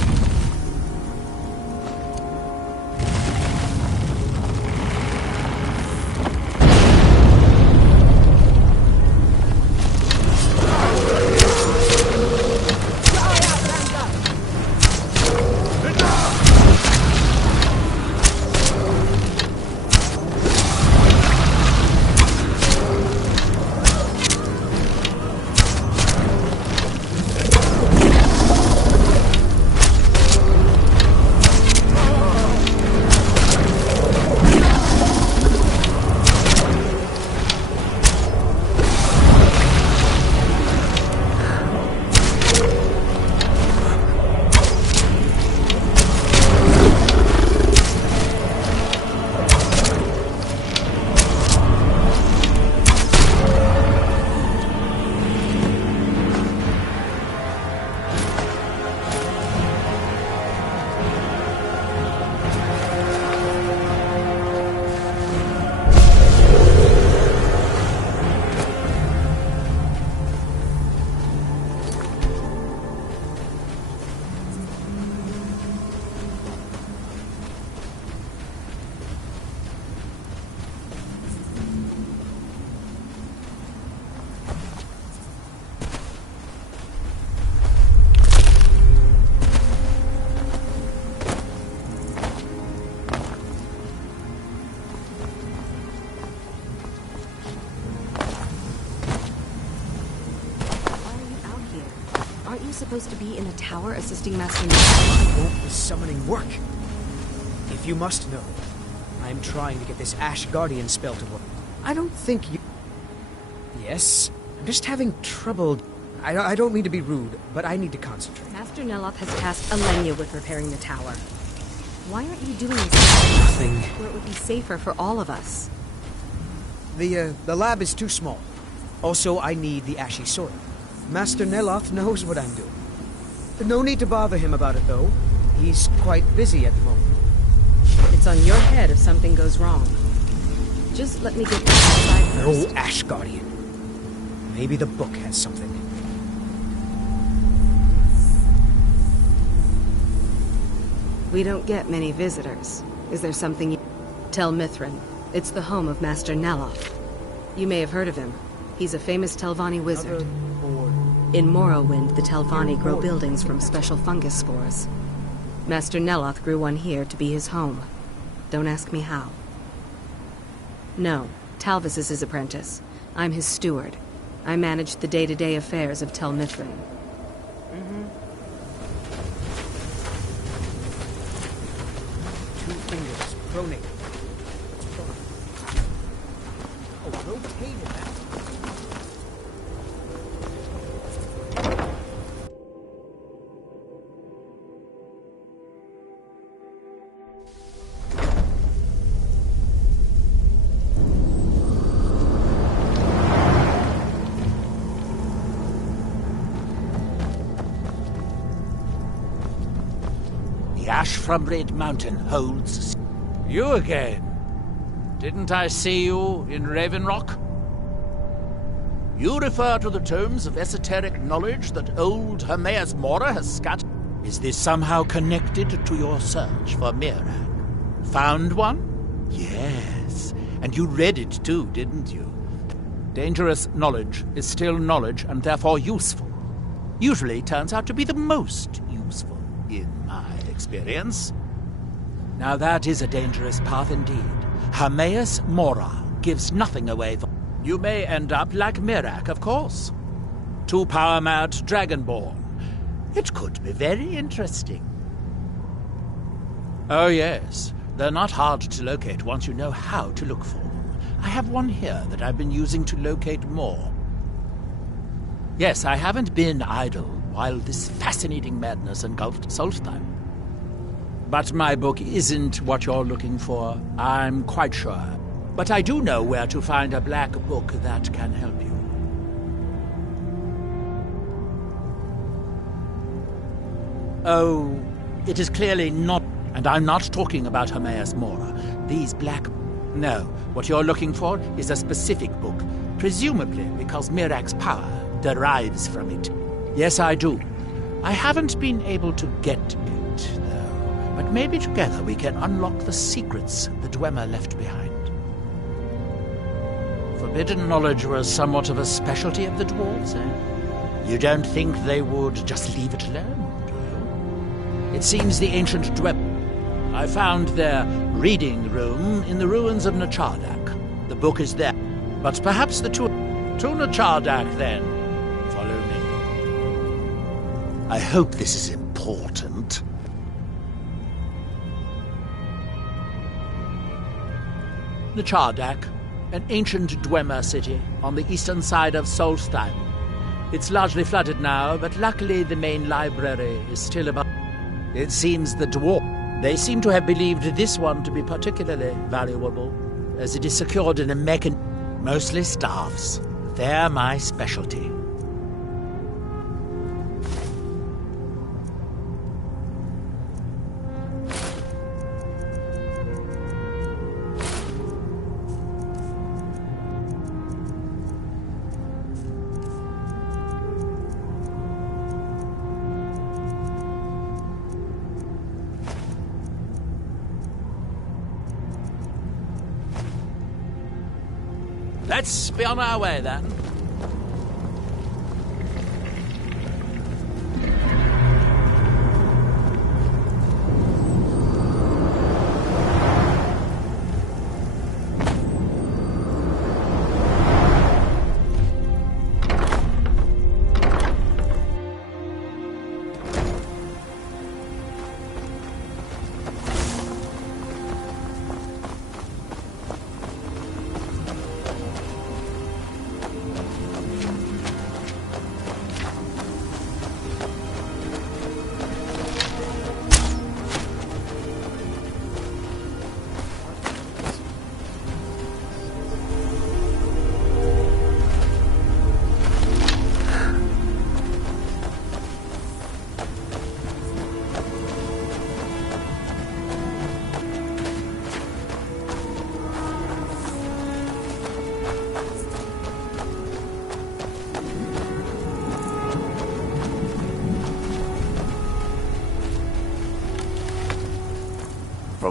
you supposed to be in the tower assisting Master Why won't this summoning work? If you must know, I'm trying to get this Ash Guardian spell to work. I don't think you... Yes, I'm just having trouble... I don't mean to be rude, but I need to concentrate. Master Neloth has tasked Alenia with repairing the tower. Why aren't you doing this? Nothing. Where it would be safer for all of us. The lab is too small. Also, I need the ashy soil. Master Neloth knows what I'm doing. No need to bother him about it, though. He's quite busy at the moment. It's on your head if something goes wrong. Just let me get this inside first. No Ash Guardian. Maybe the book has something. We don't get many visitors. Is there something you... Tel Mithrin. It's the home of Master Neloth. You may have heard of him. He's a famous Telvanni wizard. In Morrowind, the Telvanni grow buildings from special fungus spores. Master Neloth grew one here to be his home. Don't ask me how. No, Talvis is his apprentice. I'm his steward. I manage the day-to-day affairs of Tel Mithrin. Two fingers, pronate. Oh, rotated that. The ash from Red Mountain holds... You again? Didn't I see you in Raven Rock? You refer to the tomes of esoteric knowledge that old Hermaeus Mora has scattered. Is this somehow connected to your search for Mirag? Found one? Yes. And you read it too, didn't you? Dangerous knowledge is still knowledge and therefore useful. Usually turns out to be the most useful, in my experience. Now that is a dangerous path indeed. Hermaeus Mora gives nothing away. You may end up like Mirag, of course. Too power-mad dragonborn. It could be very interesting. Oh yes, they're not hard to locate once you know how to look for them. I have one here that I've been using to locate more. Yes, I haven't been idle while this fascinating madness engulfed Solstheim. But my book isn't what you're looking for, I'm quite sure. But I do know where to find a black book that can help you. Oh, it is clearly not, and I'm not talking about Hermaeus Mora. These black... No, what you're looking for is a specific book, presumably because Mirag's power derives from it. Yes, I do. I haven't been able to get it, though. But maybe together we can unlock the secrets the Dwemer left behind. Forbidden knowledge was somewhat of a specialty of the dwarves, eh? You don't think they would just leave it alone, do you? It seems the ancient Dwemer... I found their reading room in the ruins of Nachardak. The book is there. But perhaps the two... To Nachardak, then. Follow me. I hope this is important. Nachardak, an ancient Dwemer city on the eastern side of Solstheim. It's largely flooded now, but luckily the main library is still above. It seems the dwarf... They seem to have believed this one to be particularly valuable, as it is secured in a mechanism. Mostly staffs. They're my specialty. Let's be on our way, then.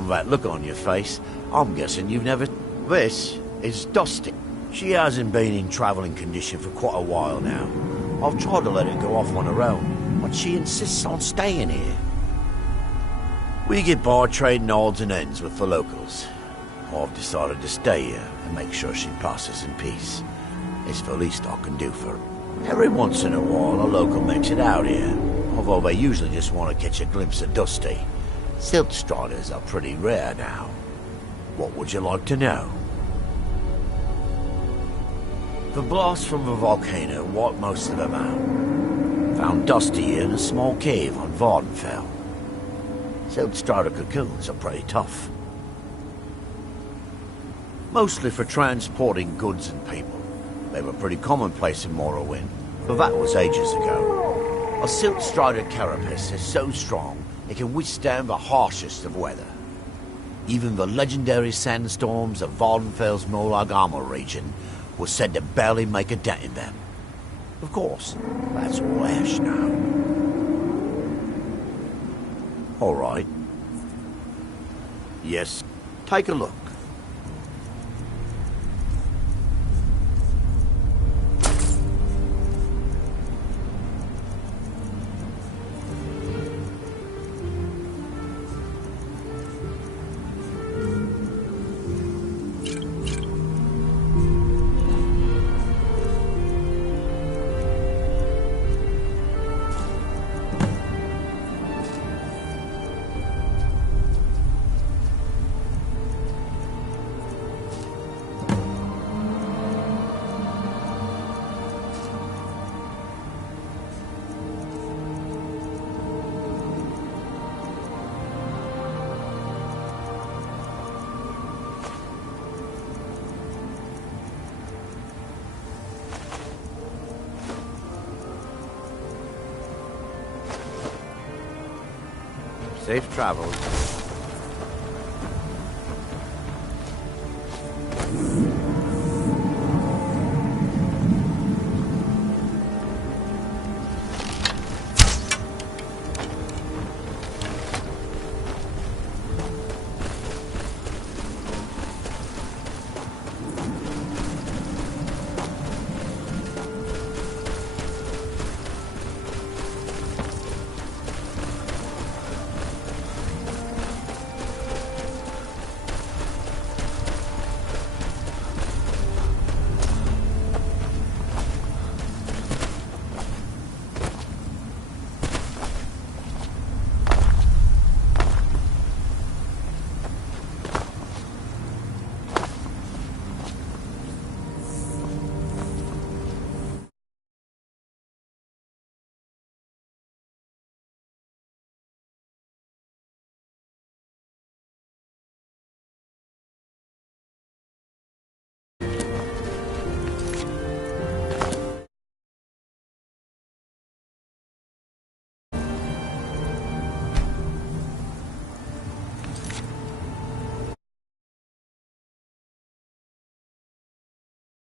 from that look on your face, I'm guessing you've never... This is Dusty. She hasn't been in travelling condition for quite a while now. I've tried to let her go off on her own, but she insists on staying here. We get by trading odds and ends with the locals. I've decided to stay here and make sure she passes in peace. It's the least I can do for her. Every once in a while, a local makes it out here, although they usually just want to catch a glimpse of Dusty. Silt striders are pretty rare now. What would you like to know? The blast from the volcano wiped most of them out. Found Dusty in a small cave on Vardenfell. Silt strider cocoons are pretty tough. Mostly for transporting goods and people. They were pretty commonplace in Morrowind, but that was ages ago. A silt-strided carapace is so strong it can withstand the harshest of weather. Even the legendary sandstorms of Vardenfell's Molag Armor region were said to barely make a dent in them. Of course, that's all ash now. All right. Yes, take a look. Safe travels.